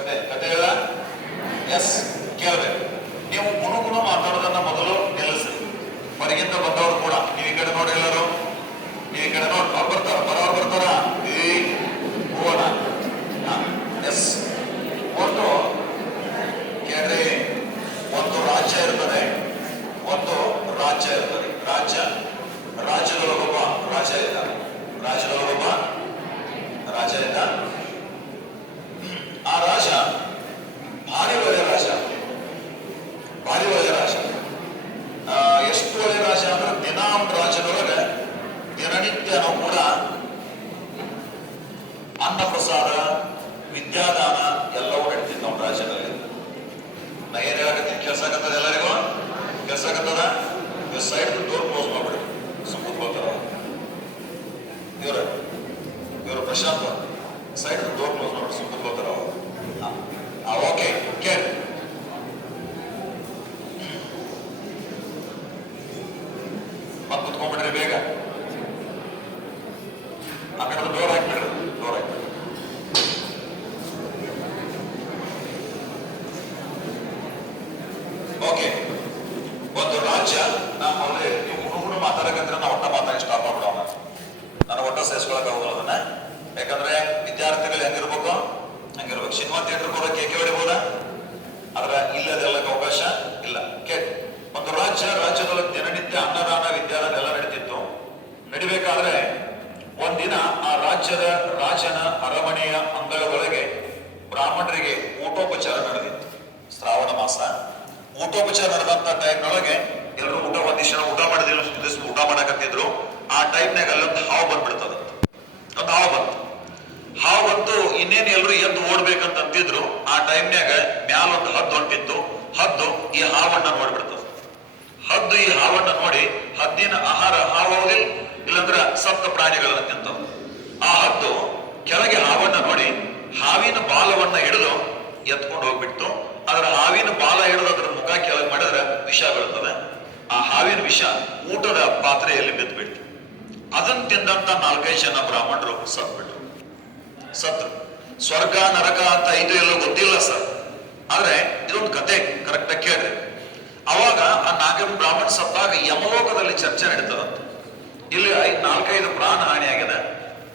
ಕತೆ ಕತೆ ಹೇಳ ಎಸ್ ಕೇಳ್ಬೇಕು. ನೀವು ಗುಣಗುಣ ಮಾತಾಡೋದನ್ನ ಮೊದಲು ನಿಲ್ಲಿಸಿ. ಹೊರಗಿಂದ ಬಂದವರು ಕೂಡ ನೀವು ಈ ಕಡೆ ನೋಡಿ, ಎಲ್ಲರೂ ನೀವು ಈ ಕಡೆ ನೋಡಿ, ಅವ್ರು ಬರ್ತಾರ ಬರೋರು ಬರ್ತಾರ ಹೋಗೋಣ. ಎಸ್ ಒಂದು ಕೇಳ್ರಿ, ಒಂದು ರಾಜ್ಯ ಇರ್ತದೆ, ಒಂದು ರಾಜ್ಯ ಇರ್ತದೆ. ರಾಜ್ಯದೊಳಗೊಬ್ಬ ರಾಜ ಇದ್ದ, ರಾಜ್ಯದೊಳಗೊಬ್ಬ ರಾಜ ಇದ್ದ. ಆ ರಾಜ ಭಾರಿ ಒಳ್ಳೆ ರಾಜ, ಭಾರಿ ಒಳ್ಳೆ ರಾಜ. ಎಷ್ಟು ಒಳ್ಳೆ ರಾಜ ಅಂದ್ರೆ ದಿನ ಒಂದು ರಾಜ್ಯದೊಳಗೆ ದಿನನಿತ್ಯನೂ ಕೂಡ ಅನ್ನ ಪ್ರಸಾದ, ವಿದ್ಯಾದಾನ ಎಲ್ಲವೂ ನಡೀತಿತ್ತು ನಮ್ಮ ರಾಜ್ಯದಲ್ಲಿ. ನಾ ಏನ್ ಹೇಳಕತ್ತೀನಿ ಕೆಲ್ಸಾಕತ್ತದ? ಎಲ್ಲರಿಗೂ ಕೆಲ್ಸಾಕತ್ತದ? ಸೈಡ್ ಡೋರ್ ಕ್ಲೋಸ್ ಮಾಡ್ಬಿಡಿ, ಸುಮ್ಮನೆ ಹೋಗ್ತಾರ ಇವರು ಪ್ರಶಾಂತ್ ಸೈಡ್ ಡೋರ್ ಕ್ಲೋಸ್ ಮಾಡ್ಬಿಡಿ, ಸುಮ್ಮನೆ ಹೋಗ್ತಾರ. ಓಕೆ ಕೇಳಿ, ಮತ್ತೆ ಕುತ್ಕೊಂಡ್ಬಿಡ್ರಿ ಬೇಗ. ಆ ಕಡೆ ಡೋರ್ ಹಾಕ್ಬಿಡ್ರಿ, ಡೋರ್ ಹಾಕ್ಬಿಡ್ರಿ. ಓಕೆ, ಒಂದು ರಾಜ್ಯ. ನಾವು ಮೊದಲೇ ನೀವು ಹುಡುಗರು ಮಾತಾಡಕಂದ್ರೆ ನಾವು ಒಟ್ಟ ಮಾತಾಡಿ ಸ್ಟಾಪ್ ಮಾಡ್ಬಿಡೋಣ. ನಾನು ಒಟ್ಟ ಸೇರಿಸ್ಕೊಳಕ್ ಆಗೋದಿಲ್ಲ ಅದನ್ನ. ಯಾಕಂದ್ರೆ ವಿದ್ಯಾರ್ಥಿಗಳು ಹೆಂಗಿರ್ಬೇಕು ಹಂಗಿರ್ಬೇಕು. ಸಿನಿಮಾ ಥಿಯೇಟರ್ ಹೋದ ಕೇಕೆ ಹೊಡಿಬೋದ, ಆದ್ರೆ ಇಲ್ಲದೆಲ್ಲಕ್ಕೆ ಅವಕಾಶ ಇಲ್ಲ. ಒಂದು ರಾಜ್ಯದೊಳಗೆ ದಿನನಿತ್ಯ ಅನ್ನದಾನ, ವಿದ್ಯಾದಾನ ಎಲ್ಲ ನಡೀತಿತ್ತು. ನಡಿಬೇಕಾದ್ರೆ ಒಂದಿನ ಆ ರಾಜನ ಅರಮನೆಯ ಅಂಗಳದೊಳಗೆ ಬ್ರಾಹ್ಮಣರಿಗೆ ಊಟೋಪಚಾರ ನಡೆದಿತ್ತು. ಶ್ರಾವಣ ಮಾಸ ಊಟೋಪಚಾರ ನಡೆದಂತ ಟೈಮ್ನೊಳಗೆ ಎಲ್ಲರೂ ಒಂದಿಷ್ಟು ಊಟ ಮಾಡಿದ್ರು, ಊಟ ಮಾಡಕತ್ತಿದ್ರು. ಆ ಟೈಮ್ನಾಗ ಅಲ್ಲೊಂದು ಹಾವು ಬಂದ್ಬಿಡ್ತದ. ಒಂದು ಹಾವು ಬಂತು. ಇನ್ನೇನು ಎಲ್ಲರೂ ಎದ್ದು ಓಡ್ಬೇಕಂತ ಅಂತಿದ್ರು. ಆ ಟೈಮ್ನಾಗ ಮ್ಯಾಲೊಂದು ಹದ್ದು ಹೊಂಟಿತ್ತು. ಹದ್ದು ಈ ಹಾವನ್ನ ನೋಡ್ಬಿಡ್ತದ. ಹದ್ದು ಈ ಹಾವನ್ನ ನೋಡಿ, ಹದ್ದಿನ ಆಹಾರ ಹಾವು ಹೌದಿಲ್ಲ, ಇಲ್ಲಂದ್ರ ಸಪ್ತ ಪ್ರಾಣಿಗಳನ್ನ ತಿಂತವ. ಆ ಹದ್ದು ಕೆಳಗೆ ಹಾವನ್ನ ನೋಡಿ ಹಾವಿನ ಬಾಲವನ್ನ ಹಿಡಿದು ಎತ್ಕೊಂಡು ಹೋಗ್ಬಿಟ್ಟು, ಅದರ ಹಾವಿನ ಬಾಲ ಹಿಡಿದು ಅದರ ಮುಖ ಕೆಳಗೆ ಮಾಡಿದ್ರೆ ವಿಷ ಬೀಳ್ತದೆ. ಆ ಹಾವಿನ ವಿಷ ಊಟದ ಪಾತ್ರೆಯಲ್ಲಿ ಬಿದ್ದುಬಿಡ್ತು. ಅದನ್ನ ತಿಂದಂತ 4-5 ಜನ ಬ್ರಾಹ್ಮಣರು ಸತ್ರು. ಸ್ವರ್ಗ ನರಕ ಅಂತ ಇದು ಎಲ್ಲೋ ಗೊತ್ತಿಲ್ಲ ಸರ್, ಆದ್ರೆ ಇದೊಂದು ಕತೆ ಕರೆಕ್ಟ್ ಆಗಿ ಕೇಳ್ರಿ. ಅವಾಗ ಆ 4 ಬ್ರಾಹ್ಮಣ ಸತ್ತಾಗ ಯಮಲೋಕದಲ್ಲಿ ಚರ್ಚೆ ನಡೀತದಂತ. ಇಲ್ಲಿ 4-5 ಪ್ರಾಣ ಹಾನಿ ಆಗಿದೆ.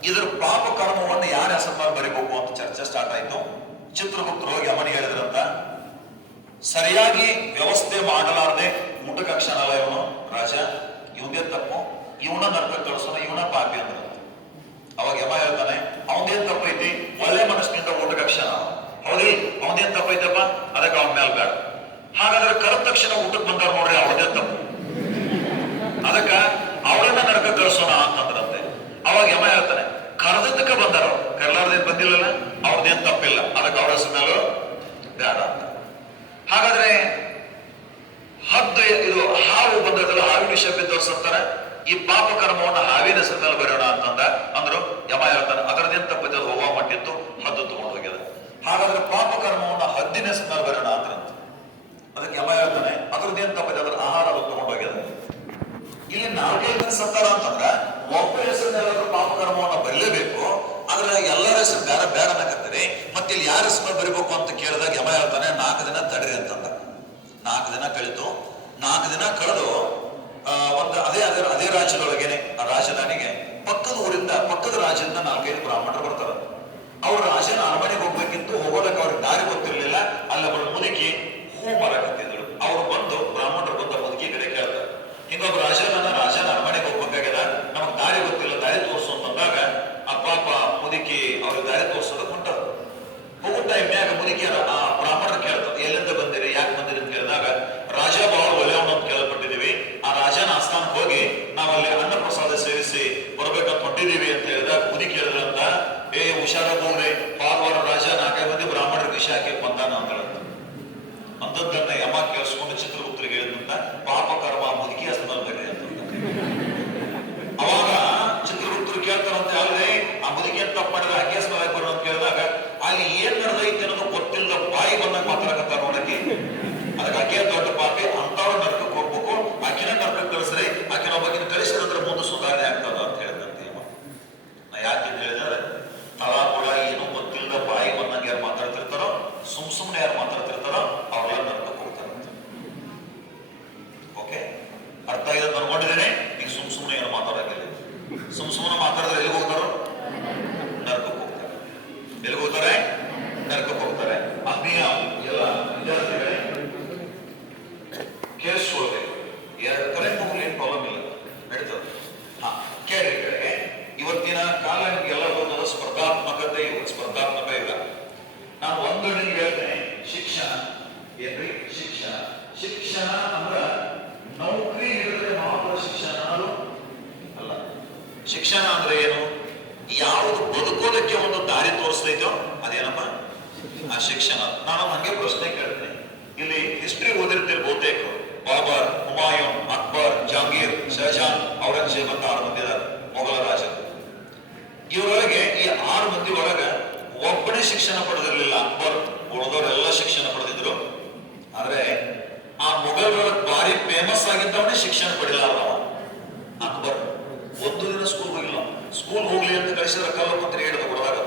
ಇದ್ರ ಪಾಪ ಕರ್ಮವನ್ನು ಯಾರ ಹೆಸರು ಬರಿಬೇಕು ಅಂತ ಚರ್ಚೆ ಸ್ಟಾರ್ಟ್ ಆಯ್ತು. ಚಿತ್ರಗುಪ್ತರು ಹೋಗಿ ಯಮನಿಗೆ ಹೇಳಿದ್ರಂತ, ಸರಿಯಾಗಿ ವ್ಯವಸ್ಥೆ ಮಾಡಲಾರದೆ ಊಟಕ್ಕೆ ಅಕ್ಷರಲ್ಲ ಇವನು ರಾಜ, ಇವಂದೇ ತಪ್ಪು, ಇವನ ನರಕ ಕಳಿಸೋಣ, ಇವನ ಪಾಪಿ ಅಂದ್ರ. ಅವಾಗ ಯಮ ಹೇಳ್ತಾನೆ, ಅವನದೇನ್ ತಪ್ಪೈತಿ, ಒಳ್ಳೆ ಮನಸ್ಸಿನಿಂದ ಊಟಕ್ಕೆ ಅಕ್ಷರ ಹೌದಿ, ಅವನದೇನ್ ತಪ್ಪೈತಪ್ಪ, ಅದಕ್ಕೆ ಅವನ ಮೇಲೆ ಬೇಡ. ಹಾಗಾದ್ರೆ ಕರೆದ ತಕ್ಷಣ ಊಟಕ್ಕೆ ಬಂದಾರ ನೋಡ್ರಿ, ಅವ್ರದೇ ತಪ್ಪು, ಅದಕ್ಕ ಅವರನ್ನ ನರಕ ಕಳಿಸೋಣ ಅಂತಂದ್ರಂತೆ. ಅವಾಗ ಯಮ ಹೇಳ್ತಾನೆ, ಕರೆದಕ್ಕೆ ಬಂದಾರ, ಕರ್ಲಾರ್ದೇನ್ ಬಂದಿಲ್ಲಲ್ಲ, ಅವ್ರದ್ದೇನ್ ತಪ್ಪಿಲ್ಲ, ಅದಕ್ಕೆ ಅವ್ರ ಹೆಸರು ಮೇಲೂ ಬೇಡ ಅಂತ. ಹಾಗಾದ್ರೆ ಹದ್ದು ಇದು ಹಾವು ಬಂದದಲ್ಲ, ಹಾವಿನ ವಿಷಯ ಬಿದ್ದವ್ರು ಸತ್ತಾರೆ, ಈ ಪಾಪ ಕರ್ಮವನ್ನು ಹಾವಿನ ಹೆಸರು ಮೇಲೆ ಬರೋಣ ಅಂದ್ರು. ಯಮ ಹೇಳ್ತಾನೆ, ಅದರದೇನ್ ತಪ್ಪಿದ್ದು, ಹೋಗುವ ಮಟ್ಟಿತ್ತು, ಹದ್ದು ತಗೊಂಡು ಹೋಗ್ಯದ. ಹಾಗಾದ್ರೆ ಪಾಪ ಕರ್ಮವನ್ನು ಹದ್ದಿನ ಹೆಸರು ಮೇಲೆ ಬರೋಣ ಅಂದ್ರಂತ. ಅದಕ್ಕೆ ಯಮ ಹೇಳ್ತಾನೆ, ಅದರದೇನ್ ತಪ್ಪಿದೆ, ಅದ್ರ ಆಹಾರ ಅದು ತಗೊಂಡು ಹೋಗ್ಯದ. ಇಲ್ಲಿ 4-5 ಜನ ಸತ್ತಾರ ಅಂತಂದ್ರ ಒಬ್ಬ ಹೆಸರಿನೆಲ್ಲರೂ ಪಾಪ ಕರ್ಮವನ್ನು ಬರಲೇಬೇಕು, ಆದ್ರೆ ಎಲ್ಲರ ಹೆಸರು ಬೇಡ ಅನ್ನಕತ್ತೀರಿ. ಮತ್ತೆ ಇಲ್ಲಿ ಯಾರ ಹೆಸರು ಬರಿಬೇಕು ಅಂತ ಕೇಳಿದಾಗ ಯಮ ಹೇಳ್ತಾನೆ, 4 ದಿನ ತಡ್ರಿ ಅಂತಂದ. 4 ದಿನ ಕಳಿತು. 4 ದಿನ ಕಳೆದು ಒಂದು ಅದೇ ರಾಜ್ಯದೊಳಗೇನೆ ಆ ರಾಜಧಾನಿಗೆ ಪಕ್ಕದ ರಾಜ್ಯದಿಂದ 4-5 ಬ್ರಾಹ್ಮಣರು ಬರ್ತಾರ. ಅವ್ರು ರಾಜನ ಅರಮನೆಗೆ ಹೋಗ್ಬೇಕಿತ್ತು. ಹೋಗೋದಕ್ಕೆ ಅವ್ರಿಗೆ ದಾರಿ ಗೊತ್ತಿರ್ಲಿಲ್ಲ. ಅಲ್ಲಿ ಒಬ್ಬರು ಮುದುಕಿ ಹೂ ಮರಕತ್ತಿದ್ರು. ಅವ್ರು ಬಂದು ಬ್ರಾಹ್ಮಣರು ಬಂದ ಮುದುಕಿ ಕಡೆ ಕೇಳ್ತಾರೆ, ಹಿಂಗೊಬ್ಬ ರಾಜನ ಅರಮನೆಗೆ ಹೋಗ್ಬೇಕಾಗ್ಯದ, ನಮಗ್ ದಾರಿ ಗೊತ್ತಿಲ್ಲ, ದಾರಿ ತೋರಿಸು ಅಂತಂದಾಗ ಆ ಪಾಪ ಮುದುಕಿ ಅವ್ರಿಗೆ ದಾರಿ ತೋರ್ಸೋದಕ್ಕೆ ಹೊಂಟದ. ಹೋಗೋ ಟೈಮ್ನ್ಯಾಗ ಮುದುಕಿ ಆ ಬ್ರಾಹ್ಮಣರು ಕೇಳ್ತಾರೆ, ಎಲ್ಲಿಂದ ಬಂದಿರಿ, ಯಾಕೆ ಬಂದಿರಿ ಅಂತ ಕೇಳಿದಾಗ, ರಾಜ ಬಹಳ ಒಳ್ಳೆಯವನು ಅಂತ ಕೇಳ್ಪಟ್ಟಿದೀವಿ, ಆ ರಾಜನ ಆಸ್ಥಾನಕ್ಕೆ ಹೋಗಿ ನಾವಲ್ಲಿ ಅನ್ನ ಪ್ರಸಾದ ಸೇರಿಸಿ ಬರ್ಬೇಕಂತ ಹೊಂಟಿದೀವಿ ಅಂತ ಹೇಳಿದಾಗ ಮುದುಕಿ ಹೇಳಿದ್ರಂತ, ಹುಷಾರ ಹೋಗ್ರಿ, ಪಾಲ್ವಾರ ರಾಜ 4 ಮಂದಿ ಬ್ರಾಹ್ಮಣರಿಗೆ ವಿಷ ಹಾಕಿ ಬಂದಾನ ಅಂದ್ರಂತ. ಅಂದದ್ದನ್ನ ಯಮ ಕೇಳಿಸ್ಕೊಂಡು ಚಿತ್ರಗುಪ್ತರಿಗೆ ಹೇಳಿದಂತ, ಪಾಪ ಕರ್ಮ ಮುದುಕಿ ಹೆಸರು ಬರ್ರಿ ಅಂತ. ಅವಾಗ ಚಿತ್ರಗುಪ್ತರು ಕೇಳ್ತಾರಂತೆ, ಅಲ್ಲದೆ ಆ ಮುದುಕಿ ಅಂತ ತಪ್ಪು ಮಾಡಿದ್ರೆ ಆಕೆ ಹೆಸರು ಬರೋಣ ಅಂತ ಕೇಳಿದಾಗ, ಅಲ್ಲಿ ಏನ್ ನಡೆದೈತಿ ಅನ್ನೋದು ಗೊತ್ತಿಲ್ಲ, ಬಾಯಿ ಬಂದಾಗ ಮಾತಾಡಕತ್ತಾರ ನೋಡಕ್ಕೆ. ಅದಕ್ಕೆ ಆಕೆ ದೊಡ್ಡ ಪಾಪಿ, ಅಂತವ್ರ ನರಕಕ್ಕೆ ಹೋಗ್ಬೇಕು, ಆಕಿನ ನರಕಕ್ಕೆ ಕಳಿಸ್ರಿ, ಆಕಿನ ಒಬ್ಬಕಿನ ಕಳಿಸಿದ್ರೆ ಮುಂದೆ ಸುಧಾರಣೆ ಆಗ್ತದ ಅಂತ ಹೇಳಿದಂತೆ ಯಮ. ನಾ ಯಾಕೆ ಹೇಳಿದ್ರೆ ತಳಾ ಕೂಡ ಏನು ಗೊತ್ತಿಲ್ಲದ ಬಾಯಿ ಬಂದಂಗೆ ಯಾರು ಮಾತಾಡ್ತಿರ್ತಾರೋ ಸುಮ್ಮನೆ ಯಾರು ಮಾತಾಡ್ತಿರ್ತಾರೋ ಅವರೆಲ್ಲ ನರಕಕ್ಕೆ ಹೋಗ್ತಾರೆ. ಓಕೆ, ಅರ್ಥ ಆಗಿದೆ ಅನ್ಕೊಂಡಿದ್ದೇನೆ. ಈಗ ಸುಮ್ಮನೆ ಯಾರು ಮಾತಾಡಂಗಿಲ್ಲ. ಸುಮ್ಮನೆ ಮಾತಾಡಿದ್ರೆ ಎಲ್ಲಿಗೆ ಹೋಗ್ತಾರೋ? ನರಕಕ್ಕೆ ಹೋಗ್ತಾರೆ. ಎಲ್ಲಿಗೆ ಹೋಗ್ತಾರೆ? ನರಕಕ್ಕೆ ಹೋಗ್ತಾರೆ. ಆತ್ಮೀಯ ಎಲ್ಲ ವಿದ್ಯಾರ್ಥಿಗಳೇ, ಕೇಳಿಸ್ಕೊಳ್ಬೇಕು. ಕರೆಂಟ್ ಹೋಗ್ಲಿ ಏನು ಪ್ರಾಬ್ಲಮ್ ಇಲ್ಲ, ನಡೀತದೆ. ಹಾ, ಕೇಳಿ ಕಡೆಗೆ ಇವತ್ತಿನ ಕಾಲ ನಿಮ್ಗೆಲ್ಲ ಗೊತ್ತದ ಸ್ಪರ್ಧಾತ್ಮಕತೆ ಯುಗ, ಸ್ಪರ್ಧಾತ್ಮಕ ಯುಗ. ನಾನು ಒಂದು ನಿಮ್ಗೆ ಹೇಳ್ತೇನೆ, ಶಿಕ್ಷಣ ಏನ್ರಿ? ಶಿಕ್ಷಣ ಅಂದ್ರ ನೌಕರಿ ಹಿಡಿದ್ರೆ ಮಾತ್ರ ಶಿಕ್ಷಣ ಅನ್ನೋದು ಅಲ್ಲ. ಶಿಕ್ಷಣ ಅಂದ್ರೆ ಏನು? ಯಾವುದು ಬದುಕೋದಕ್ಕೆ ಒಂದು ದಾರಿ ತೋರಿಸ್ತೈತೋ ಅದೇನಪ್ಪ? ಆ ಶಿಕ್ಷಣ. ನಾನು ಹಂಗೆ ಪ್ರಶ್ನೆ ಕೇಳ್ತೇನೆ. ಇಲ್ಲಿ ಹಿಸ್ಟ್ರಿ ಓದಿರ್ತೀರಿ ಬಹುತೇಕ. ಬಾಬರ್, ಹುಮಾಯೂನ್, ಅಕ್ಬರ್, ಜಹಾಂಗೀರ್, ಶಹಜಾನ್, ಔರಂಗಜೇಬ್ ಅಂತ 6 ಮಂದಿ ಇದ್ದಾರೆ ಮೊಘಲ ರಾಜರು. ಇವರೊಳಗೆ ಈ 6 ಮಂದಿ ಒಳಗೆ ಒಬ್ಬನೇ ಶಿಕ್ಷಣ ಪಡೆದಿರಲಿಲ್ಲ ಅಕ್ಬರ್. ಉಳಿದವರೆಲ್ಲ ಶಿಕ್ಷಣ ಪಡೆದಿದ್ರು. ಆದ್ರೆ ಆ ಮೊಘಲರೊಳಗೆ ಭಾರಿ ಫೇಮಸ್ ಆಗಿದ್ದವನೇ ಶಿಕ್ಷಣ ಪಡಿಲಾರ ಅಕ್ಬರ್. ಒಂದು ದಿನ ಸ್ಕೂಲ್ ಹೋಗಿಲ್ಲ. ಸ್ಕೂಲ್ ಹೋಗ್ಲಿ ಅಂತ ಕಳಿಸಿದ್ರೆ ಕಲ್ಲು ಮಂತ್ರಿ ಹೇಳಿದ ಕೊಡದಾಗ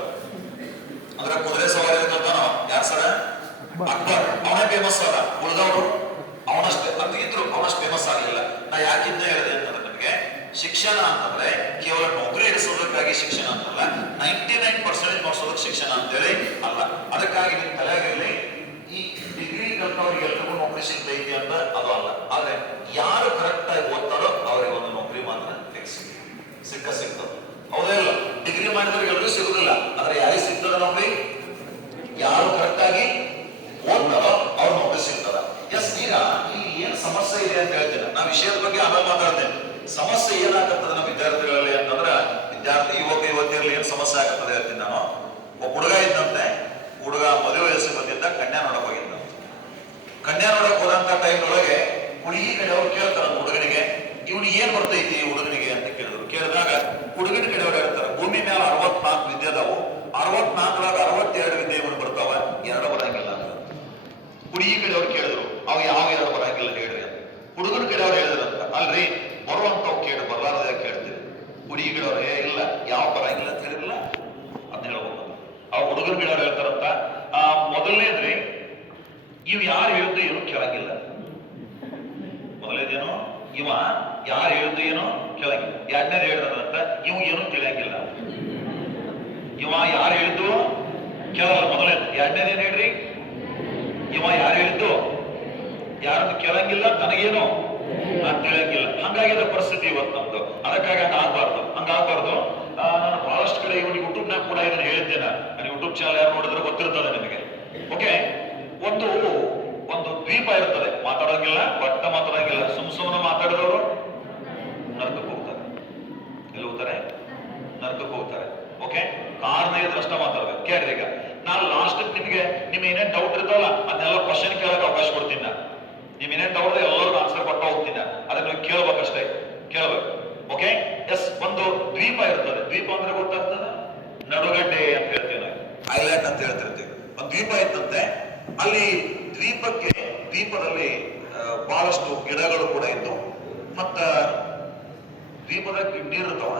ಅಂದ್ರೆ ಕುದುರೆ ಸವಾರಿ ಇರ್ತಾನ ಯಾರ ಸರ? ಅಕ್ಬರ್. ಅವನೇ ಫೇಮಸ್ ಆದ. ಉಳಿದವರು ಅವನಷ್ಟೇ ಅಂತ ಇದ್ರು, ಅವನಷ್ಟು ಫೇಮಸ್ ಆಗಲಿಲ್ಲ. ನಾ ಯಾಕಿದ್ನ ಹೇಳಿದೆ ಅಂತಂದ್ರೆ, ನಮಗೆ ಶಿಕ್ಷಣ ಅಂತಂದ್ರೆ ಕೇವಲ ನೌಕರಿ ಇರಿಸೋದಕ್ಕಾಗಿ ಶಿಕ್ಷಣ ಅಂತಲ್ಲ, 99% ಮಾಡಿಸೋದಕ್ಕೆ ಶಿಕ್ಷಣ ಅಂತೇಳಿ ಅಲ್ಲ. ಅದಕ್ಕಾಗಿ ನಿಮ್ ತಲೆಯಾಗಿರ್ಲಿ, ಈ ಡಿಗ್ರಿ ಕಲ್ತವ್ರಿಗೆ ಎಲ್ರಿಗೂ ನೌಕರಿ ಸಿಗ್ತೈತಿ ಅಂತ ಅದು ಅಲ್ಲ. ಆದ್ರೆ ಯಾರು ಕರೆಕ್ಟ್ ಆಗಿ ಓದ್ತಾರೋ ಅವ್ರಿಗೆ ಒಂದು ನೌಕರಿ ಮಾತ್ರ ಫಿಕ್ಸ್ ಸಿಗ್ತದೆ. ಹೌದೇ ಇಲ್ಲ? ಡಿಗ್ರಿ ಮಾಡಿದವ್ರಿಗೆ ಎಲ್ರಿಗೂ ಸಿಗುದಿಲ್ಲ. ಆದ್ರೆ ಯಾರಿಗೆ ಸಿಗ್ತದ ನೌಕರಿ? ಯಾರು ಕರೆಕ್ಟ್ ಆಗಿ ಓದ್ತಾರೋ ಅವ್ರ ನೌಕರಿ ಸಿಗ್ತದ. ಎಸ್, ಈಗ ಇಲ್ಲಿ ಏನ್ ಸಮಸ್ಯೆ ಇದೆ ಅಂತ ಹೇಳ್ತೇನೆ. ನಾ ವಿಷಯದ ಬಗ್ಗೆ ಆಮೇಲೆ ಮಾತಾಡ್ತೇನೆ. ಸಮಸ್ಯೆ ಏನಾಗ್ತದೆ ನಮ್ಮ ವಿದ್ಯಾರ್ಥಿಗಳಲ್ಲಿ ಅಂತಂದ್ರೆ, ಯುವತಿಯರಲ್ಲಿ ಏನ್ ಸಮಸ್ಯೆ ಆಗತ್ತದೆ ಹೇಳ್ತೀನಿ ನಾನು. ಒಬ್ಬ ಹುಡುಗ ಇದ್ದಂತೆ, ಹುಡುಗ ಮದುವೆ ವಯಸ್ಸಿಗೆ ಬಂದಿದ್ದ, ಕನ್ಯಾ ನೋಡಕ್ ಹೋಗಿದ್ದ. ಕನ್ಯಾ ನೋಡಕ್ ಹೋದಂತ ಟೈಮ್ ಒಳಗೆ ಹುಡುಗಿ ಕಡೆಯವ್ರು ಕೇಳ್ತಾರ ಹುಡುಗನಿಗೆ, ಇವ್ನಿಗೆ ಏನ್ ಬರ್ತೈತಿ ಹುಡುಗನಿಗೆ ಅಂತ ಕೇಳಿದ್ರು. ಕೇಳಿದಾಗ ಹುಡುಗನ ಕಡೆಯವ್ರು ಹೇಳ್ತಾರೆ, ಭೂಮಿ ಮೇಲೆ 64 ವಿದ್ಯೆ ಅದಾವು, 64ರಾಗ 62 ವಿದ್ಯೆ ಇವನು ಬರ್ತಾವ, 2 ಬರಂಗಿಲ್ಲ ಅಂತ. ಹುಡುಗಿ ಕಡೆಯವ್ರು ಕೇಳಿದ್ರು, ಅವ್ ಯಾವ 2 ಬರಂಗಿಲ್ಲ ಹೇಳ್ರಿ ಅಂತ. ಹುಡುಗನ ಕಡೆಯವ್ರು ಹೇಳಿದ್ರಂತ, ಅಲ್ರಿ ಬರುವಂತವ್ ಕೇಳಿ ಬರ್ಲಾರದೇ ಕೇಳ್ತೀರಿ. ಹುಡುಗಿ ಕಡೆಯವ್ರು ಇಲ್ಲ, ಯಾವ ಬರಂಗಿಲ್ಲ ಅಂತ ಹೇಳಿರಲ್ಲ ಅಂತ ಹೇಳ್ಬೋದು. ಆ ಹುಡುಗನ ಕಡೆಯವ್ರು ಹೇಳ್ತಾರಂತ, ಮೊದಲನೇದ್ರಿ ಇವ್ ಯಾರು ಹೇಳಿದ್ದು ಏನು ಕೇಳಂಗಿಲ್ಲ. ಮೊದಲನೇದೇನು, ಇವ ಯಾರು ಹೇಳಿದ್ದು ಏನೋ ಕೇಳಂಗಿಲ್ಲ. 2ನೇದು ಹೇಳಿದ್ರಂತ, ಇವ್ ಏನು ಕೇಳಂಗಿಲ್ಲ. ಇವ ಯಾರು ಹೇಳಿದ್ದು ಕೇಳಲ್ಲ ಮೊದಲನೇದು. 2ನೇದೇನು ಹೇಳ್ರಿ, ಇವ ಯಾರು ಹೇಳಿದ್ದು ಯಾರನ್ನು ಕೇಳಂಗಿಲ್ಲ, ತನಗೇನು ತಿಳಿಯಂಗಿಲ್ಲ. ಹಂಗಾಗಿರೋ ಪರಿಸ್ಥಿತಿ ಇವತ್ತು ನಮ್ದು. ಅದಕ್ಕಾಗಿ ಹಂಗಾಗಬಾರ್ದು. ನಾನು ಬಹಳಷ್ಟು ಕಡೆ ಇವನಿಗೆ ಯೂಟ್ಯೂಬ್ನಾಗ ಕೂಡ ಇದನ್ನು ಹೇಳಿದ್ದೇನೆ. ನಾನು ಯೂಟ್ಯೂಬ್ ಚಾನಲ್ ಯಾರು ನೋಡಿದ್ರೆ ಗೊತ್ತಿರ್ತದೆ ನಿಮಗೆ. ಓಕೆ, ಒಂದು ದ್ವೀಪ ಇರ್ತದೆ, ಮಾತಾಡೋಂಗಿಲ್ಲ, ಮಾತಾಡೋಂಗಿಲ್ಲ. ಸುಮ್ಮನೆ ಮಾತಾಡಿದವರು ನರಕಕ್ಕೆ ಹೋಗ್ತಾರೆ. ಎಲ್ಲಿ ಹೋಗ್ತಾರೆ? ನರಕಕ್ಕೆ ಹೋಗ್ತಾರೆ. ಓಕೆ, ಕಾರಣ ಇದ್ರಷ್ಟ ಮಾತಾಡ್ಬೇಕು. ಕೇಳ್ರಿ, ಈಗ ನಾನು ಲಾಸ್ಟ್ ನಿಮಗೆ ಏನೇನ್ ಡೌಟ್ ಇರ್ತಾವಲ್ಲ ಅದನ್ನೆಲ್ಲ ಕ್ವಶನ್ ಕೇಳಕ್ಕೆ ಅವಕಾಶ ಕೊಡ್ತೀನಿ. ನಾನು ನಿಮ್ ಏನೇನ್ ಡೌಟ್ ಎಲ್ಲರಿಗೂ ಆನ್ಸರ್ ಕೊಟ್ಟ ಹೋಗ್ತೀನಿ. ಅದನ್ನ ನೀವು ಕೇಳ್ಬೇಕಷ್ಟೇ, ಕೇಳ್ಬೇಕು. Okay, yes. ಒಂದು ದ್ವೀಪ ಇರ್ತದೆ. ದ್ವೀಪ ಅಂದ್ರೆ ಗೊತ್ತಾಗ್ತದ? ನಡುಗಡ್ಡೆ ಅಂತ ಹೇಳ್ತೀವಿ ನಾವು, ಐಲ್ಯಾಂಡ್ ಅಂತ ಹೇಳ್ತಿರ್ತೀವಿ. ಒಂದು ದ್ವೀಪ ಇತ್ತಂತೆ. ಅಲ್ಲಿ ದ್ವೀಪದಲ್ಲಿ ಬಹಳಷ್ಟು ಗಿಡಗಳು ಕೂಡ ಇತ್ತು. ಮತ್ತ ದ್ವೀಪದ ನೀರು ಇರ್ತಾವ.